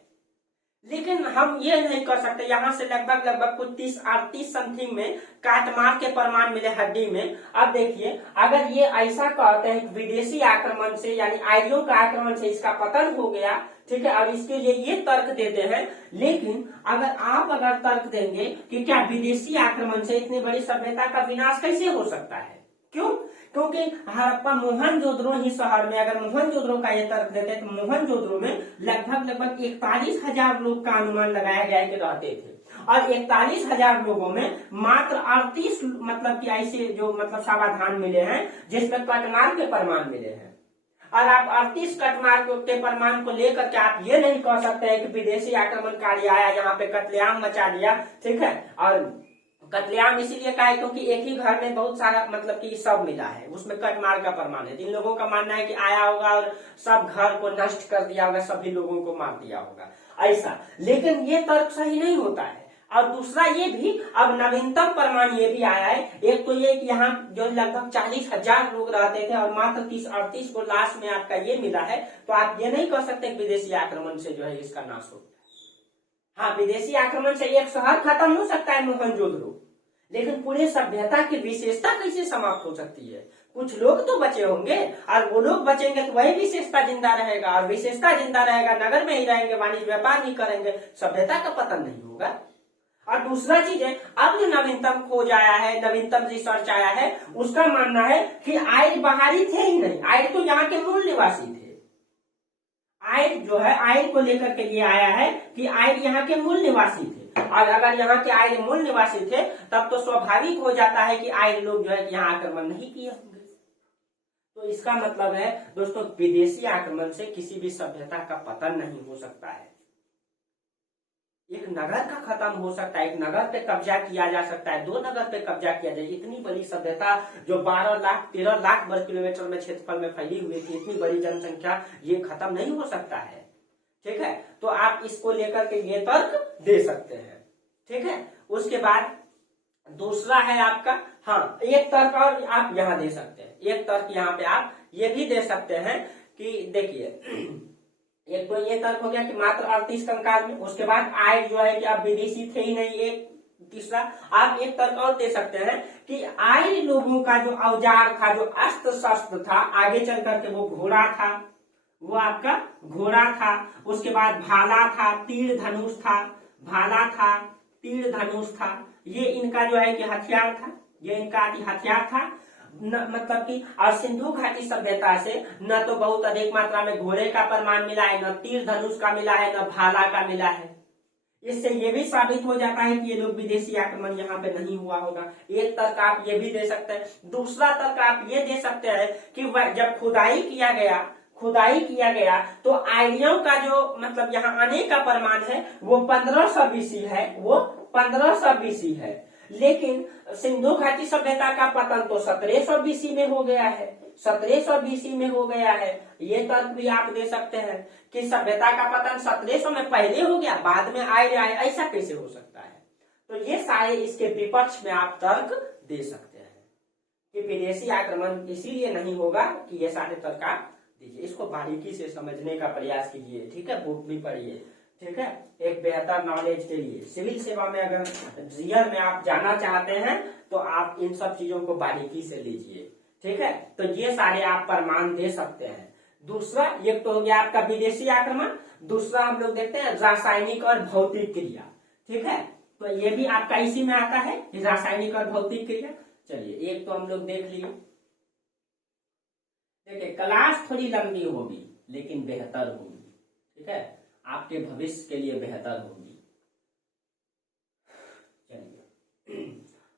लेकिन हम ये नहीं कर सकते। यहाँ से लगभग कुछ 30-38 समथिंग में काटमार के प्रमाण मिले हड्डी में। अब देखिए अगर ये ऐसा कहते हैं विदेशी आक्रमण से यानी आर्यों का आक्रमण से इसका पतन हो गया, ठीक है, और इसके लिए ये तर्क देते हैं। लेकिन अगर तर्क देंगे कि क्या विदेशी आक्रमण से इतनी बड़ी सभ्यता का विनाश कैसे हो सकता है, क्यों? क्योंकि हड़प्पा मोहनजोदड़ो ही शहर में, अगर मोहनजोदड़ो का ये तर्क देते हैं तो मोहनजोदड़ो में लगभग 41,000 लोग का अनुमान लगाया गया है कि रहते थे, और 41,000 लोगों में मात्र 38 मतलब कि ऐसे जो मतलब सावधान मिले हैं जिसमें कटमार के प्रमाण मिले हैं। और आप 38 कटमार के प्रमाण को लेकर के आप ये नहीं कह सकते हैं कि विदेशी आक्रमणकारी आया यहाँ पे कत्लेआम मचा दिया, ठीक है। और कत्लेआम इसीलिए कहा है क्योंकि एक ही घर में बहुत सारा मतलब कि सब मिला है, उसमें कटमार का प्रमाण है। इन लोगों का मानना है कि आया होगा और सब घर को नष्ट कर दिया होगा, सभी लोगों को मार दिया होगा, ऐसा। लेकिन ये तर्क सही नहीं होता है। और दूसरा ये भी, अब नवीनतम प्रमाण ये भी आया है। एक तो ये कि यहाँ जो लगभग 40,000 लोग रहते थे और मात्र 30-38 को लाश में आपका ये मिला है, तो आप ये नहीं कह सकते विदेशी आक्रमण से जो है इसका नाश हो। हाँ, विदेशी आक्रमण से एक शहर खत्म हो सकता है मोहनजोदड़ो, लेकिन पूरे सभ्यता की विशेषता कैसे समाप्त हो सकती है? कुछ लोग तो बचे होंगे, और वो लोग बचेंगे तो वही विशेषता जिंदा रहेगा, और विशेषता जिंदा रहेगा, नगर में ही रहेंगे, वाणिज्य व्यापार नहीं करेंगे, सभ्यता का पतन नहीं होगा। और दूसरा चीज है, अब जो नवीनतम खोज आया है, नवीनतम रिसर्च आया है, उसका मानना है कि आर्य बाहरी थे ही नहीं, आर्य तो यहाँ के मूल निवासी थे। आर्य जो है, आर्य को लेकर के लिए आया है कि आर्य यहाँ के मूल निवासी थे, और अगर यहाँ के आर्य मूल निवासी थे तब तो स्वाभाविक हो जाता है कि आर्य लोग जो है यहाँ आक्रमण नहीं किए होंगे। तो इसका मतलब है दोस्तों, विदेशी आक्रमण से किसी भी सभ्यता का पतन नहीं हो सकता है। एक नगर का खत्म हो सकता है, एक नगर पे कब्जा किया जा सकता है, 2 नगर पे कब्जा किया जाए। इतनी बड़ी सभ्यता जो 12 लाख वर्ग किलोमीटर में क्षेत्रफल में फैली हुई थी, इतनी बड़ी जनसंख्या, ये खत्म नहीं हो सकता है, ठीक है। तो आप इसको लेकर के ये तर्क दे सकते हैं, ठीक है। उसके बाद दूसरा है आपका, हाँ, एक तर्क और आप यहाँ दे सकते हैं। एक तर्क यहाँ पे आप ये भी दे सकते हैं कि देखिए, एक तो ये तर्क हो गया कि मात्र 38 कंकाल में, उसके बाद आर्य जो है कि आप विदेशी थे ही नहीं। एक तीसरा आप एक तर्क और दे सकते हैं कि आर्य लोगों का जो औजार था, जो अस्त्र शस्त्र था, आगे चल करके वो घोड़ा था, वो आपका घोड़ा था। उसके बाद भाला था, तीर धनुष था, भाला था, तीर धनुष था। ये इनका जो है कि हथियार था, ये इनका हथियार था। मतलब कि और सिंधु घाटी सभ्यता से न तो बहुत अधिक मात्रा में घोड़े का प्रमाण मिला है, न तीर धनुष का मिला है, न भाला का मिला है। इससे ये भी साबित हो जाता है कि ये लोग विदेशी आक्रमण यहाँ पे नहीं हुआ होगा। एक तर्क आप ये भी दे सकते हैं। दूसरा तर्क आप ये दे सकते हैं कि जब खुदाई किया गया तो आर्यों का जो मतलब यहाँ आने का प्रमाण है वो 1500 बीसी है, वो 1500 बीसी है। लेकिन सिंधु घाटी सभ्यता का पतन तो 1700 बीसी में हो गया है, 1700 बीसी में हो गया है। ये तर्क भी आप दे सकते हैं कि सभ्यता का पतन 1700 में पहले हो गया, बाद में आए, ऐसा कैसे हो सकता है। तो ये सारे इसके विपक्ष में आप तर्क दे सकते हैं कि विदेशी आक्रमण इसीलिए नहीं होगा कि ये सारे तर्क आप दीजिए। इसको बारीकी से समझने का प्रयास कीजिए, ठीक है, बुक भी पढ़िए, ठीक है, एक बेहतर नॉलेज के लिए। सिविल सेवा में अगर रियल में आप जाना चाहते हैं तो आप इन सब चीजों को बारीकी से लीजिए, ठीक है। तो ये सारे आप प्रमाण दे सकते हैं। दूसरा, ये तो हो गया आपका विदेशी आक्रमण। दूसरा हम लोग देखते हैं रासायनिक और भौतिक क्रिया, ठीक है। तो ये भी आपका इसी में आता है, रासायनिक और भौतिक क्रिया। चलिए, एक तो हम लोग देख लिए। देखिए, क्लास थोड़ी लंबी होगी लेकिन बेहतर होगी, ठीक है, आपके भविष्य के लिए बेहतर होगी। चलिए,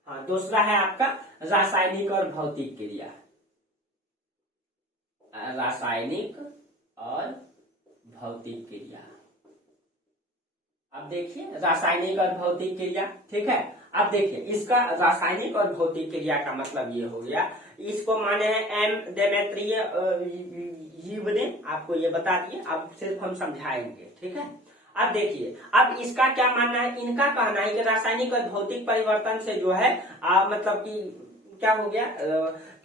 हाँ, दूसरा है आपका रासायनिक और भौतिक क्रिया। रासायनिक और भौतिक क्रिया, अब देखिए रासायनिक और भौतिक क्रिया, ठीक है। अब देखिए इसका रासायनिक और भौतिक क्रिया का मतलब ये हो गया, इसको माने हैं एम डेमेट्रिय ने आपको ये बता दिए, अब सिर्फ हम समझाएंगे, ठीक है। अब देखिए, अब इसका क्या मानना है, इनका कहना है कि रासायनिक और भौतिक परिवर्तन से जो है मतलब कि क्या हो गया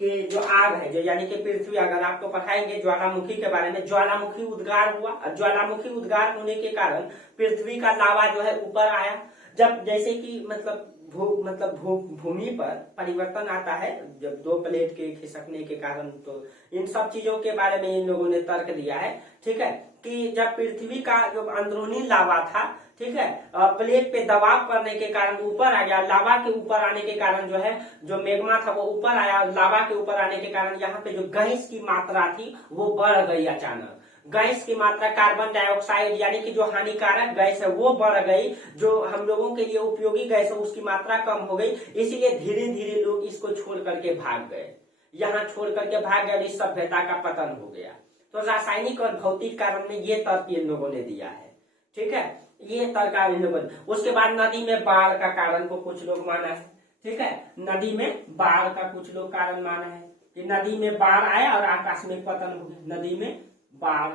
कि जो आग है, जो यानी कि पृथ्वी, अगर आपको पढ़ाएंगे ज्वालामुखी के बारे में, ज्वालामुखी उद्गार हुआ और ज्वालामुखी उद्गार होने के कारण पृथ्वी का लावा जो है ऊपर आया। जब जैसे कि मतलब भूमि पर परिवर्तन आता है, जब दो प्लेट के खिसकने के कारण, तो इन सब चीजों के बारे में इन लोगों ने तर्क दिया है, ठीक है, कि जब पृथ्वी का जो अंदरूनी लावा था, ठीक है, प्लेट पे दबाव पड़ने के कारण ऊपर आ गया, लावा के ऊपर आने के कारण जो है जो मैग्मा था वो ऊपर आया, लावा के ऊपर आने के कारण यहाँ पे जो गैस की मात्रा थी वो बढ़ गई अचानक। गैस की मात्रा, कार्बन डाइऑक्साइड यानी कि जो हानिकारक गैस है वो बढ़ गई, जो हम लोगों के लिए उपयोगी गैस है उसकी मात्रा कम हो गई। इसीलिए धीरे धीरे लोग इसको छोड़ करके भाग गए, यहाँ छोड़ करके भाग गए और इस सभ्यता का पतन हो गया। तो रासायनिक और भौतिक कारण में ये तर्क इन लोगों ने दिया है, ठीक है, ये तर्क इन लोगों ने। उसके बाद नदी में बाढ़ का कारण को कुछ लोग माना है, ठीक है, नदी में बाढ़ का कुछ लोग कारण माना है कि नदी में बाढ़ आया और आकस्मिक पतन हो गया, नदी में बाढ़।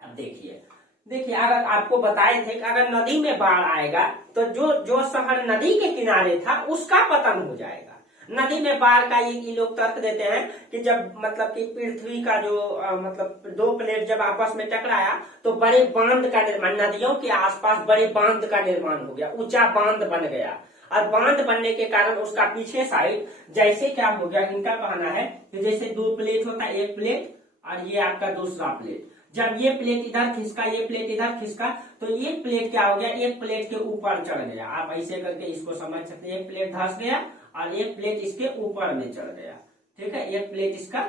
अब देखिए अगर आपको बताए थे कि अगर नदी में बाढ़ आएगा तो जो शहर नदी के किनारे था उसका पतन हो जाएगा। नदी में बाढ़ का ये लोग तर्क देते हैं कि जब मतलब कि पृथ्वी का जो मतलब दो प्लेट जब आपस में टकराया तो बड़े बांध का निर्माण, नदियों के आसपास बड़े बांध का निर्माण हो गया, ऊंचा बांध बन गया, और बांध बनने के कारण उसका पीछे साइड जैसे क्या हो गया, इनका कहना है कि जैसे दो प्लेट होता है, एक प्लेट और ये आपका दूसरा प्लेट, जब ये प्लेट इधर खिसका, ये प्लेट इधर खिसका, तो एक प्लेट क्या हो गया, एक प्लेट के ऊपर चढ़ गया। आप ऐसे करके इसको समझ सकते हैं, एक प्लेट धंस गया और एक प्लेट इसके ऊपर में चढ़ गया, ठीक है, एक प्लेट इसका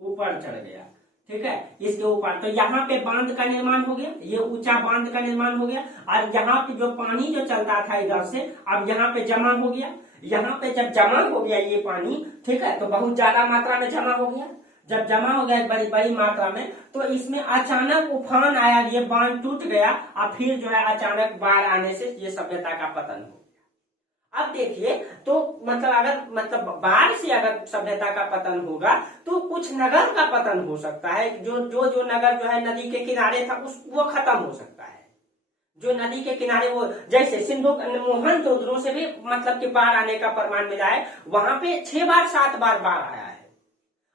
ऊपर चढ़ गया, ठीक है, इसके ऊपर। तो यहाँ पे बांध का निर्माण हो गया, ये ऊंचा बांध का निर्माण हो गया, और यहाँ पे जो पानी जो चलता था इधर से अब यहाँ पे जमा हो गया। यहाँ पे जब जमा हो गया ये पानी, ठीक है, तो बहुत ज्यादा मात्रा में जमा हो गया। जब जमा हो गया बड़ी बड़ी मात्रा में, तो इसमें अचानक उफान आया, ये बांध टूट गया और फिर जो है अचानक बाढ़ आने से ये सभ्यता का पतन हो गया। अब देखिए, तो मतलब अगर बाढ़ से अगर सभ्यता का पतन होगा तो कुछ नगर का पतन हो सकता है, जो नगर जो है नदी के किनारे था वो खत्म हो सकता है। जो नदी के किनारे वो जैसे सिंधु मोहन जोदड़ो से भी मतलब कि बाढ़ आने का प्रमाण मिला है, वहां पे 6 बार 7 बार बाढ़ आया है।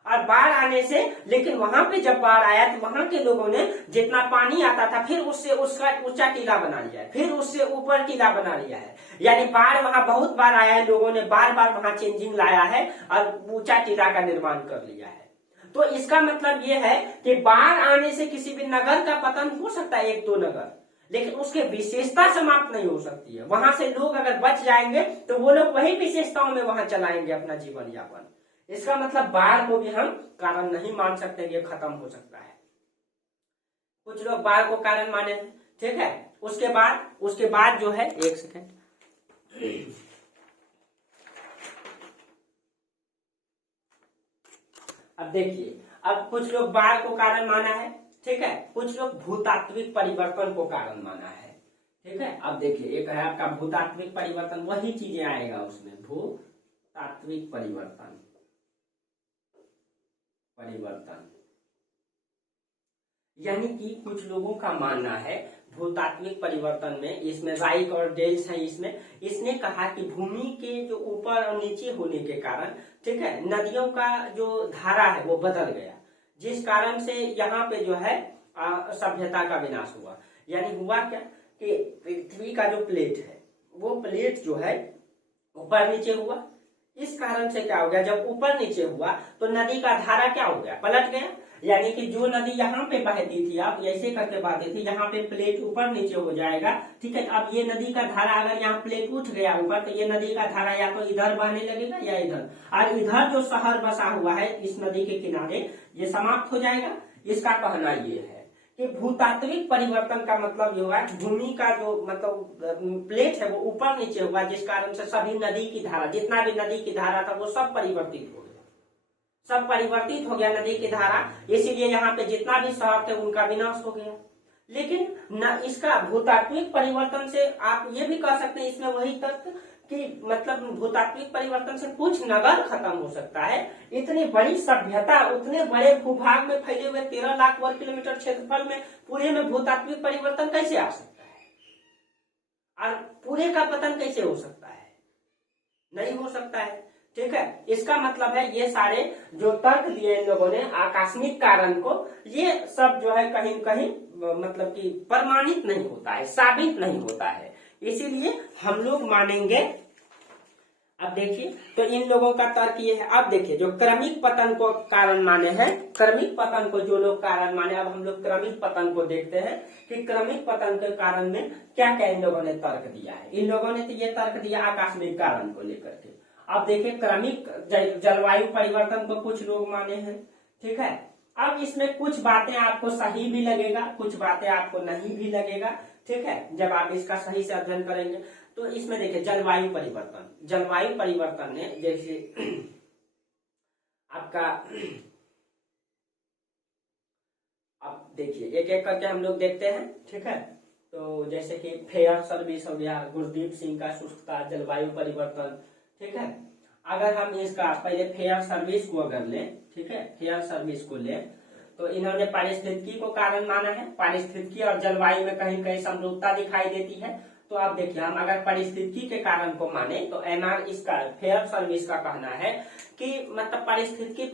और बाढ़ आने से, लेकिन वहां पे जब बाढ़ आया तो वहां के लोगों ने जितना पानी आता था फिर उससे उसका ऊंचा टीला बना लिया है, फिर उससे ऊपर टीला बना लिया है। यानी बाढ़ वहां बहुत बार आया है, लोगों ने बार बार वहां चेंजिंग लाया है और ऊंचा टीला का निर्माण कर लिया है। तो इसका मतलब ये है कि बाढ़ आने से किसी भी नगर का पतन हो सकता है, एक दो नगर, लेकिन उसके विशेषता समाप्त नहीं हो सकती है। वहां से लोग अगर बच जाएंगे तो वो लोग वही विशेषताओं में वहां चलाएंगे अपना जीवन यापन। इसका मतलब बाढ़ को भी हम कारण नहीं मान सकते, ये खत्म हो सकता है। कुछ लोग बाढ़ को कारण माने, ठीक है, उसके बाद जो है, एक सेकेंड, अब देखिए, अब कुछ लोग बाढ़ को कारण माना है, ठीक है, कुछ लोग भूतात्विक परिवर्तन को कारण माना है, ठीक है। अब देखिए, एक है आपका भूतात्विक परिवर्तन, वही चीजें आएगा उसमें, भूतात्विक परिवर्तन, यानी कि कुछ लोगों का मानना है भूतात्विक परिवर्तन में, इसमें राइक और डेल्स है, इसने कहा कि भूमि के जो ऊपर और नीचे होने के कारण, ठीक है, नदियों का जो धारा है वो बदल गया, जिस कारण से यहाँ पे जो है सभ्यता का विनाश हुआ। यानी हुआ क्या कि पृथ्वी का जो प्लेट है, वो प्लेट जो है ऊपर नीचे हुआ, इस कारण से क्या हो गया, जब ऊपर नीचे हुआ तो नदी का धारा क्या हो गया, पलट गया। यानी कि जो नदी यहाँ पे बहती थी, आप ऐसे करके बहती थी, यहाँ पे प्लेट ऊपर नीचे हो जाएगा, ठीक है। अब ये नदी का धारा अगर यहाँ प्लेट उठ गया ऊपर, तो ये नदी का धारा या तो इधर बहने लगेगा या इधर, और इधर जो शहर बसा हुआ है इस नदी के किनारे, ये समाप्त हो जाएगा। इसका कहना ये है कि भूतात्विक परिवर्तन का मतलब ये हुआ भूमि का जो मतलब प्लेट है वो ऊपर नीचे हुआ, जिस कारण से सभी नदी की धारा, जितना भी नदी की धारा था वो सब परिवर्तित हो गया, सब परिवर्तित हो गया नदी की धारा, इसीलिए यहाँ पे जितना भी शहर थे उनका विनाश हो गया। लेकिन न इसका भूतात्विक परिवर्तन से आप ये भी कह सकते हैं, इसमें वही तर्क कि मतलब भूतात्विक परिवर्तन से कुछ नगर खत्म हो सकता है। इतनी बड़ी सभ्यता उतने बड़े भूभाग में फैले हुए 13 लाख वर्ग किलोमीटर क्षेत्रफल में पूरे में भूतात्विक परिवर्तन कैसे आ सकता है, और पूरे का पतन कैसे हो सकता है, नहीं हो सकता है, ठीक है। इसका मतलब है ये सारे जो तर्क दिए इन लोगों ने आकस्मिक कारण को, ये सब जो है कहीं कहीं मतलब कि प्रमाणित नहीं होता है, साबित नहीं होता है, इसीलिए हम लोग मानेंगे। अब देखिए, तो इन लोगों का तर्क ये है। अब देखिए, जो क्रमिक पतन को कारण माने हैं, क्रमिक पतन को जो लोग कारण माने, अब हम लोग क्रमिक पतन को देखते हैं कि क्रमिक पतन के कारण में क्या क्या इन लोगों ने तर्क दिया है। इन लोगों ने तो ये तर्क दिया आकस्मिक कारण को लेकर के। अब देखिए, क्रमिक जलवायु परिवर्तन को कुछ लोग माने हैं, ठीक है। अब इसमें कुछ बातें आपको सही भी लगेगा, कुछ बातें आपको नहीं भी लगेगा, ठीक है, जब आप इसका सही से अध्ययन करेंगे। तो इसमें देखिए, जलवायु परिवर्तन ने जैसे आपका, अब देखिए एक एक करके हम लोग देखते हैं, ठीक है। तो जैसे कि फेयर सर्विस हो गया, गुरदीप सिंह का शुष्कता, जलवायु परिवर्तन, ठीक है। अगर हम इसका पहले फेयर सर्विस को अगर लें, ठीक है, फेयर सर्विस को लें, तो इन्होंने पारिस्थितिकी को कारण माना है। पारिस्थितिकी और जलवायु में कहीं कहीं समरूपता दिखाई देती है। तो आप देखिए, हम अगर पारिस्थितिकी के कारण को माने तो एनआर इसका फेयर सर्विस का कहना है कि मतलब पारिस्थितिकी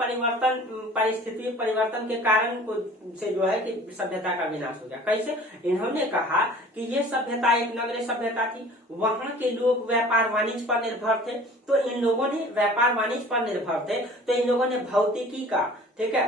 परिवर्तन के कारण को से जो है कि सभ्यता का विनाश हो गया। कैसे? इन्होंने कहा कि ये सभ्यता एक नगरीय सभ्यता थी, वहां के लोग व्यापार वाणिज्य पर निर्भर थे, तो इन लोगों ने व्यापार वाणिज्य पर निर्भर थे, तो इन लोगों ने भौतिकी का, ठीक है,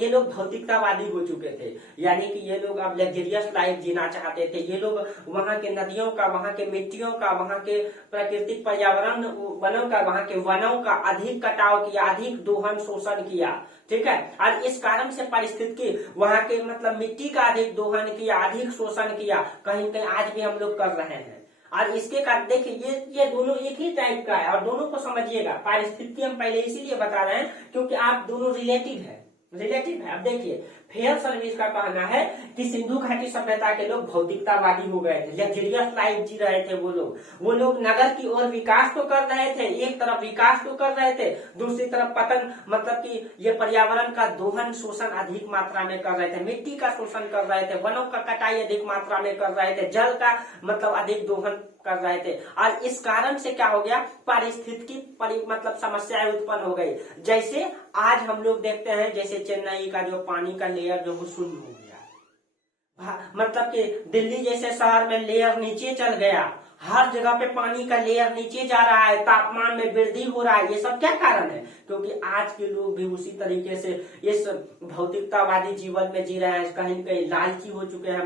ये लोग भौतिकतावादी हो चुके थे, यानी कि ये लोग अब लग्जरियस लाइफ जीना चाहते थे। ये लोग वहां के नदियों का, वहां के मिट्टियों का, वहां के प्राकृतिक पर्यावरण वनों का, वहां के वनों का अधिक कटाव किया, अधिक दोहन शोषण किया, ठीक है। और इस कारण से पारिस्थितिकी वहां के मतलब मिट्टी का अधिक दोहन किया, अधिक शोषण किया, कहीं कहीं आज भी हम लोग कर रहे हैं। और इसके कारण देखिए, ये दोनों एक ही टाइप का है, और दोनों को समझिएगा। पारिस्थितिकी हम पहले इसीलिए बता रहे हैं क्योंकि आप दोनों रिलेटिव है। अब देखिए, फेयर सर्विस का कहना है कि सिंधु घाटी सभ्यता के लोग भौतिकतावादी हो गए थे, लग्जरियस लाइफ जी रहे थे। वो लोग नगर की ओर विकास तो कर रहे थे, एक तरफ विकास तो कर रहे थे, दूसरी तरफ पतन मतलब कि ये पर्यावरण का दोहन शोषण अधिक मात्रा में कर रहे थे, मिट्टी का शोषण कर रहे थे, वनों का कटाई अधिक मात्रा में कर रहे थे, जल का मतलब अधिक दोहन कर रहे थे। और इस कारण से क्या हो गया, पारिस्थितिकी मतलब समस्याएं उत्पन्न हो गई। जैसे आज हम लोग देखते हैं, जैसे चेन्नई का जो पानी का लेयर जो शून्य हो गया, मतलब कि दिल्ली जैसे शहर में लेयर नीचे चल गया, हर जगह पे पानी का लेयर नीचे जा रहा है, तापमान में वृद्धि हो रहा है। ये सब क्या कारण है? क्योंकि आज के लोग भी उसी तरीके से इस भौतिकतावादी जीवन में जी रहे हैं, कहीं कहीं लालची हो चुके हैं।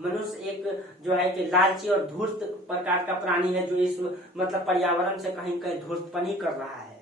मनुष्य एक जो है कि लालची और धूर्त प्रकार का प्राणी है, जो इस मतलब पर्यावरण से कहीं कहीं धूर्तपनी कर रहा है,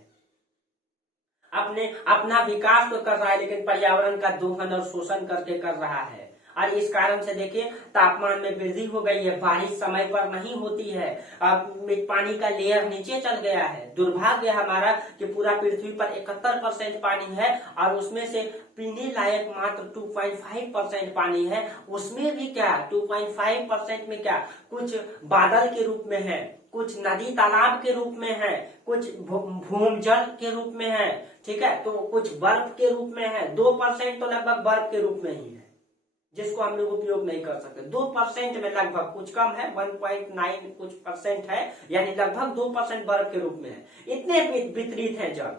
अपना विकास तो कर रहा है, लेकिन पर्यावरण का दोहन और शोषण करके कर रहा है। और इस कारण से देखिए तापमान में वृद्धि हो गई है, बारिश समय पर नहीं होती है, अब पानी का लेयर नीचे चल गया है। दुर्भाग्य हमारा कि पूरा पृथ्वी पर 71% पानी है और उसमें से पीने लायक मात्र 2.5% पानी है। उसमें भी क्या 2.5% में क्या कुछ बादल के रूप में है, कुछ नदी तालाब के रूप में है, कुछ भूमजल के रूप में है, ठीक है, तो कुछ बर्फ के रूप में है। 2% तो लगभग बर्फ के रूप में ही है जिसको हम लोग उपयोग नहीं कर सकते। 2% में लगभग, कुछ कम है, 1.9 कुछ % है, यानी लगभग 2% बर्फ के रूप में है। इतने वितरित है जल,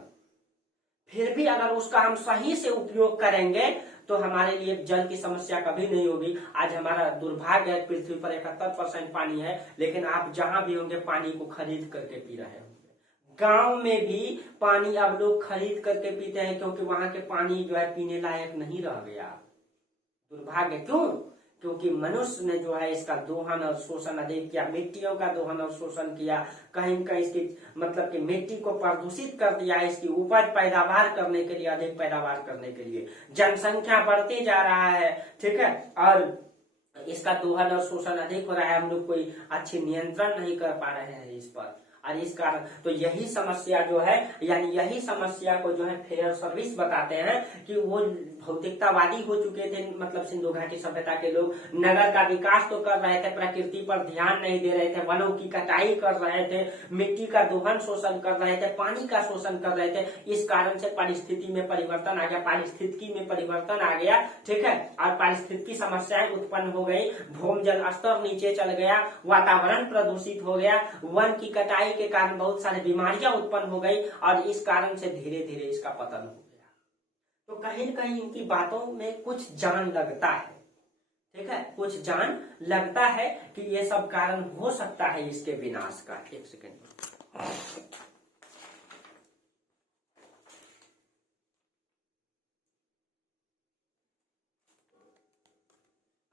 फिर भी अगर उसका हम सही से उपयोग करेंगे तो हमारे लिए जल की समस्या कभी नहीं होगी। आज हमारा दुर्भाग्य है, पृथ्वी पर 71% पानी है, लेकिन आप जहां भी होंगे पानी को खरीद करके पी रहे होंगे। गांव में भी पानी अब लोग खरीद करके पीते हैं, क्योंकि वहां के पानी जो है पीने लायक नहीं रह गया। दुर्भाग्य क्यों? क्योंकि मनुष्य ने जो है इसका दोहन और शोषण अधिक किया, मिट्टियों का दोहन और शोषण किया, कहीं कहीं इसकी मतलब कि मिट्टी को प्रदूषित कर दिया, इसकी उपज पैदावार करने के लिए, अधिक पैदावार करने के लिए। जनसंख्या बढ़ती जा रहा है, ठीक है, और इसका दोहन और शोषण अधिक हो रहा है। हम लोग कोई अच्छी नियंत्रण नहीं कर पा रहे हैं इस पर, और इस कारण तो यही समस्या जो है, यानी यही समस्या को जो है फेयर सर्विस बताते हैं कि वो भौतिकतावादी हो चुके थे। मतलब सिंधु घाटी सभ्यता के लोग नगर का विकास तो कर रहे थे, प्रकृति पर ध्यान नहीं दे रहे थे, वनों की कटाई कर रहे थे, मिट्टी का दोहन शोषण कर रहे थे, पानी का शोषण कर रहे थे। इस कारण से परिस्थिति में परिवर्तन आ गया, पारिस्थितिकी में परिवर्तन आ गया, ठीक है, और पारिस्थितिकी समस्याएं उत्पन्न हो गई, भूमजल स्तर नीचे चल गया, वातावरण प्रदूषित हो गया, वन की कटाई के कारण बहुत सारी बीमारियां उत्पन्न हो गई, और इस कारण से धीरे धीरे इसका पतन हो गया। तो कहीं न कहीं इनकी बातों में कुछ जान लगता है, ठीक है, कुछ जान लगता है कि ये सब कारण हो सकता है इसके विनाश का। एक सेकेंड,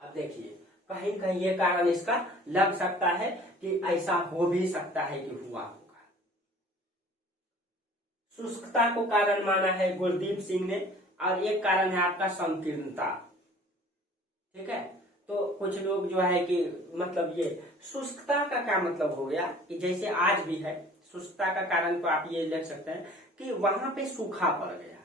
अब देखिए कहीं कहीं ये कारण इसका लग सकता है कि ऐसा हो भी सकता है कि हुआ होगा। शुष्कता को कारण माना है गुरदीप सिंह ने, और एक कारण है आपका संकीर्णता, ठीक है। तो कुछ लोग जो है कि मतलब ये शुष्कता का क्या मतलब हो गया कि जैसे आज भी है, शुष्कता का कारण तो आप ये लिख सकते हैं कि वहां पे सूखा पड़ गया,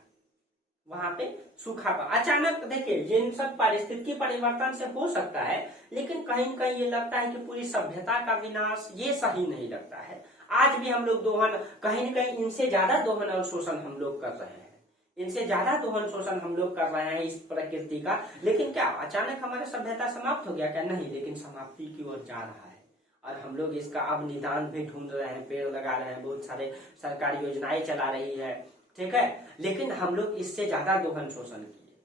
वहां पे सूखा पड़ अचानक। देखिए ये सब पारिस्थितिकी परिवर्तन से हो सकता है, लेकिन कहीं कहीं ये लगता है कि पूरी सभ्यता का विनाश, ये सही नहीं लगता है। आज भी हम लोग दोहन, कहीं न कहीं इनसे ज्यादा दोहन और शोषण हम लोग कर रहे हैं, इनसे ज्यादा दोहन शोषण हम लोग कर रहे हैं इस प्रकृति का। लेकिन क्या अचानक हमारी सभ्यता समाप्त हो गया क्या? नहीं, लेकिन समाप्ति की ओर जा रहा है, और हम लोग इसका अब निदान भी ढूंढ रहे हैं, पेड़ लगा रहे हैं, बहुत सारे सरकारी योजनाएं चला रही है, ठीक है, लेकिन हम लोग इससे ज्यादा दोहन शोषण किए,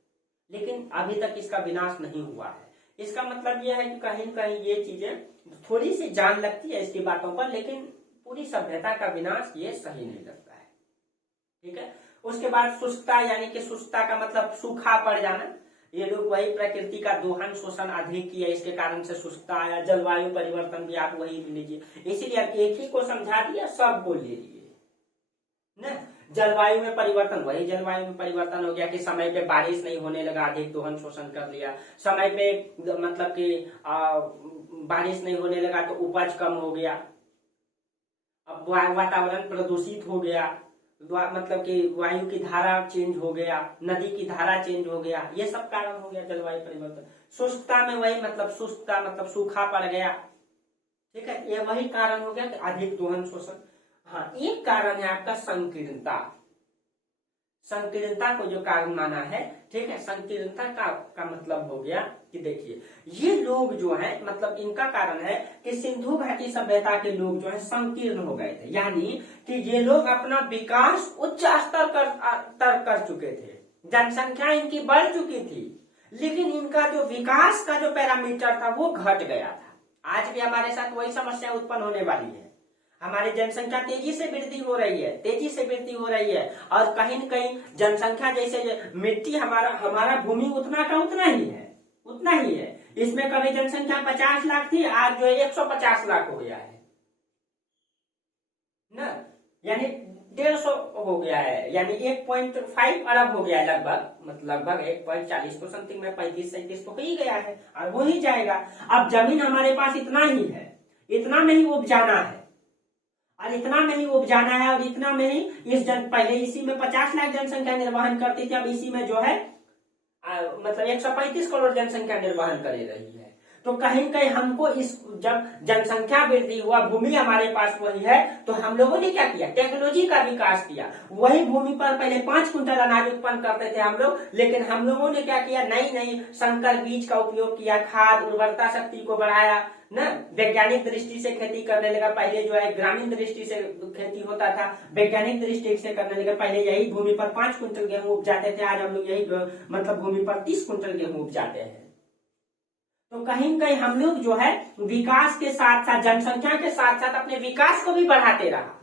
लेकिन अभी तक इसका विनाश नहीं हुआ है। इसका मतलब यह है कि कहीं कहीं ये चीजें थोड़ी सी जान लगती है इसकी बातों पर, लेकिन पूरी सभ्यता का विनाश ये सही नहीं लगता है, ठीक है। उसके बाद शुष्कता, यानी कि शुष्कता का मतलब सूखा पड़ जाना। ये लोग वही प्रकृति का दोहन शोषण अधिक किया, इसके कारण से शुष्कता आया। जलवायु परिवर्तन भी आप वही लीजिए, इसीलिए आप एक ही को समझा दिया, सब को ले लिए ना। जलवायु में परिवर्तन, वही जलवायु में परिवर्तन हो गया कि समय पे बारिश नहीं होने लगा, अधिक दोहन शोषण कर लिया। समय पे मतलब कि बारिश नहीं होने लगा तो उपज कम हो गया। अब वातावरण प्रदूषित हो गया, मतलब कि वायु की धारा चेंज हो गया, नदी की धारा चेंज हो गया, ये सब कारण हो गया जलवायु परिवर्तन। शुष्कता में वही मतलब, शुष्कता मतलब सूखा पड़ गया, ठीक है, ये वही कारण हो गया कि अधिक दोहन शोषण। हाँ, एक कारण है आपका संकीर्णता। संकीर्णता को जो कारण माना है, ठीक है, संकीर्णता का मतलब हो गया कि देखिए ये लोग जो है, मतलब इनका कारण है कि सिंधु घाटी सभ्यता के लोग जो है संकीर्ण हो गए थे, यानी कि ये लोग अपना विकास उच्च स्तर कर चुके थे, जनसंख्या इनकी बढ़ चुकी थी, लेकिन इनका जो विकास का जो पैरामीटर था वो घट गया था। आज भी हमारे साथ वही समस्या उत्पन्न होने वाली है। हमारी जनसंख्या तेजी से वृद्धि हो रही है, तेजी से वृद्धि हो रही है, और कहीं न कहीं जनसंख्या जैसे मिट्टी हमारा भूमि उतना का उतना ही है, उतना ही है। इसमें कभी जनसंख्या 50 लाख थी, आज जो है 150 लाख हो गया है ना, यानी 150 हो गया है, यानी 1.5 अरब हो गया है लगभग, मतलब लगभग 1.40 तो समथिंग में 35-37 तो हो ही गया है और हो ही जाएगा। अब जमीन हमारे पास इतना ही है, इतना में ही उपजाना है और इतना में ही उपजाना है और इतना में ही पहले इसी में 50 लाख जनसंख्या निर्वहन करती थी, अब इसी में जो है मतलब 135 करोड़ जनसंख्या निर्वहन कर रही है। तो कहीं कहीं हमको इस जब जनसंख्या वृद्धि हुआ, भूमि हमारे पास वही है, तो हम लोगों ने क्या किया, टेक्नोलॉजी का विकास किया। वही भूमि पर पहले 5 कुंटल अनाज उत्पन्न करते थे हम लोग, लेकिन हम लोगों ने क्या किया, नई नई संकर बीज का उपयोग किया, खाद उर्वरता शक्ति को बढ़ाया ना, वैज्ञानिक दृष्टि से खेती करने लगा। पहले जो है ग्रामीण दृष्टि से खेती होता था, वैज्ञानिक दृष्टि से करने लगा। पहले यही भूमि पर 5 कुंटल गेहूं उपजाते थे, आज हम लोग यही मतलब भूमि पर 30 कुंटल गेहूं उपजाते हैं। तो कहीं कहीं हम लोग जो है विकास के साथ साथ, जनसंख्या के साथ साथ अपने विकास को भी बढ़ाते रहा।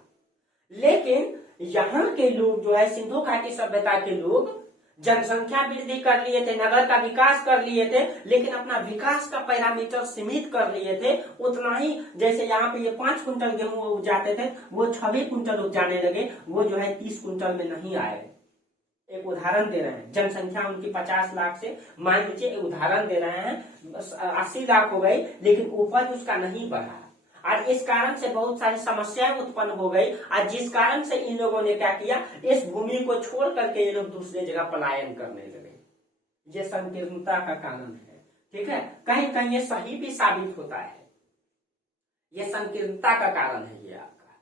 लेकिन यहाँ के लोग जो है, सिंधु घाटी सभ्यता के लोग जनसंख्या वृद्धि कर लिए थे, नगर का विकास कर लिए थे, लेकिन अपना विकास का पैरामीटर सीमित कर लिए थे उतना ही। जैसे यहाँ पे ये 5 कुंटल गेहूं उपजाते थे, वो 6 कुंटल उपजाने लगे, वो जो है 30 कुंटल में नहीं आए। एक उदाहरण दे रहे हैं, जनसंख्या उनकी 50 लाख से, मान लीजिए उदाहरण दे रहे हैं 80 लाख हो गई, लेकिन उपज उसका नहीं बढ़ा और इस कारण से बहुत सारी समस्याएं उत्पन्न हो गई। और जिस कारण से इन लोगों ने क्या किया, इस भूमि को छोड़ करके ये लोग दूसरे जगह पलायन करने लगे। ये संकीर्णता का कारण है, ठीक है। कहीं कहीं ये सही भी साबित होता है, ये संकीर्णता का कारण है ये आपका,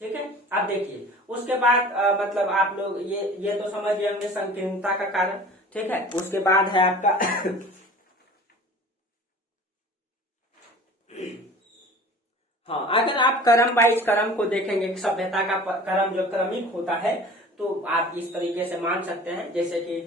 ठीक है। अब देखिए उसके बाद मतलब आप लोग ये तो समझ गए हमने संकीर्णता का कारण, ठीक है। उसके बाद है आपका हाँ, अगर आप क्रम वाइज क्रम को देखेंगे, सभ्यता का क्रम जो क्रमिक होता है, तो आप इस तरीके से मान सकते हैं, जैसे कि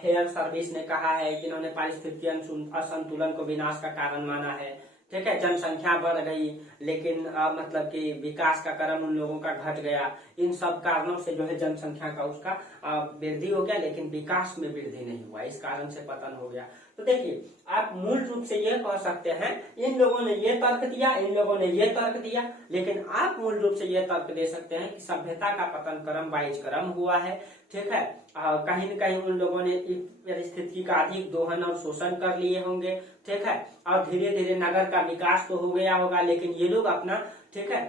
फेयर सर्विस ने कहा है कि इन्होंने पारिस्थितिकीय असंतुलन को विनाश का कारण माना है, ठीक है। जनसंख्या बढ़ गई, लेकिन मतलब कि विकास का क्रम उन लोगों का घट गया। इन सब कारणों से जो है जनसंख्या का उसका वृद्धि हो गया, लेकिन विकास में वृद्धि नहीं हुआ, इस कारण से पतन हो गया। तो देखिए आप मूल रूप से ये कह सकते हैं, इन लोगों ने ये तर्क दिया, इन लोगों ने ये तर्क दिया, लेकिन आप मूल रूप से ये तर्क दे सकते हैं कि सभ्यता का पतन क्रम वाइज क्रम हुआ है, ठीक है। कहीं न कहीं उन लोगों ने परिस्थिति का अधिक दोहन और शोषण कर लिए होंगे, ठीक है। और धीरे धीरे नगर का विकास तो हो गया होगा, लेकिन ये लोग अपना, ठीक है,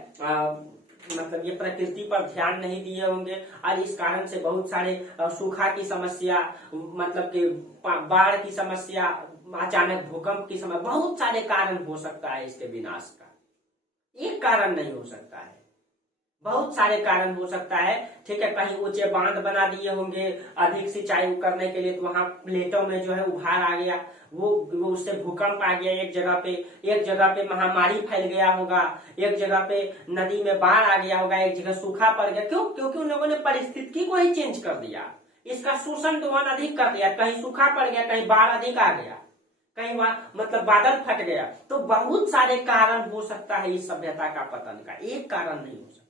मतलब ये प्रकृति पर ध्यान नहीं दिए होंगे और इस कारण से बहुत सारे सूखा की समस्या, मतलब कि बाढ़ की समस्या, अचानक भूकंप की समस्या, बहुत सारे कारण हो सकता है इसके विनाश का। एक कारण नहीं हो सकता है, बहुत सारे कारण हो सकता है, ठीक है। कहीं ऊंचे बांध बना दिए होंगे अधिक सिंचाई करने के लिए, तो वहां प्लेटों में जो है उभार आ गया, वो उससे भूकंप आ गया एक जगह पे महामारी फैल गया होगा, एक जगह पे नदी में बाढ़ आ गया होगा, एक जगह सूखा पड़ गया। क्यों? क्योंकि उन लोगों ने परिस्थिति को ही चेंज कर दिया, इसका शोषण दोहन अधिक कर दिया। कहीं सूखा पड़ गया, कहीं बाढ़ अधिक आ गया, कहीं मतलब बादल फट गया। तो बहुत सारे कारण हो सकता है इस सभ्यता का पतन का, एक कारण नहीं हो सकता।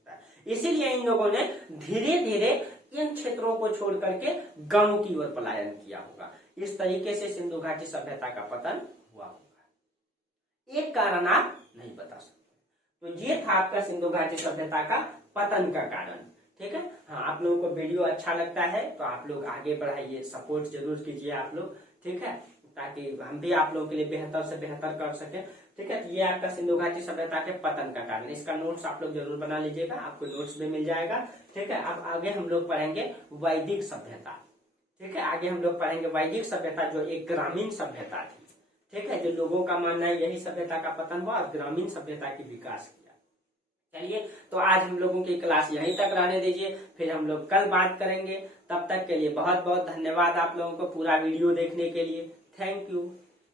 इसीलिए इन लोगों ने धीरे धीरे इन क्षेत्रों को छोड़ करके गांव की ओर पलायन किया होगा। इस तरीके से सिंधु घाटी सभ्यता का पतन हुआ होगा। एक कारण आप नहीं बता सकते। तो ये था आपका सिंधु घाटी सभ्यता का पतन का कारण, ठीक है। हाँ, आप लोगों को वीडियो अच्छा लगता है तो आप लोग आगे बढ़ाइए, सपोर्ट जरूर कीजिए आप लोग, ठीक है, ताकि हम भी आप लोगों के लिए बेहतर से बेहतर कर सके, ठीक है। ये आपका सिंधु घाटी सभ्यता के पतन का कारण, इसका नोट्स आप लोग जरूर बना लीजिएगा, आपको नोट्स भी मिल जाएगा, ठीक है। अब आगे हम लोग पढ़ेंगे वैदिक सभ्यता, ठीक है। आगे हम लोग पढ़ेंगे वैदिक सभ्यता, जो एक ग्रामीण सभ्यता थी, ठीक है। जो लोगों का मानना है यही सभ्यता का पतन हुआ और ग्रामीण सभ्यता की विकास किया। चलिए, तो आज हम लोगों की क्लास यहीं तक रहने दीजिए, फिर हम लोग कल बात करेंगे। तब तक के लिए बहुत बहुत धन्यवाद आप लोगों को पूरा वीडियो देखने के लिए। Thank you.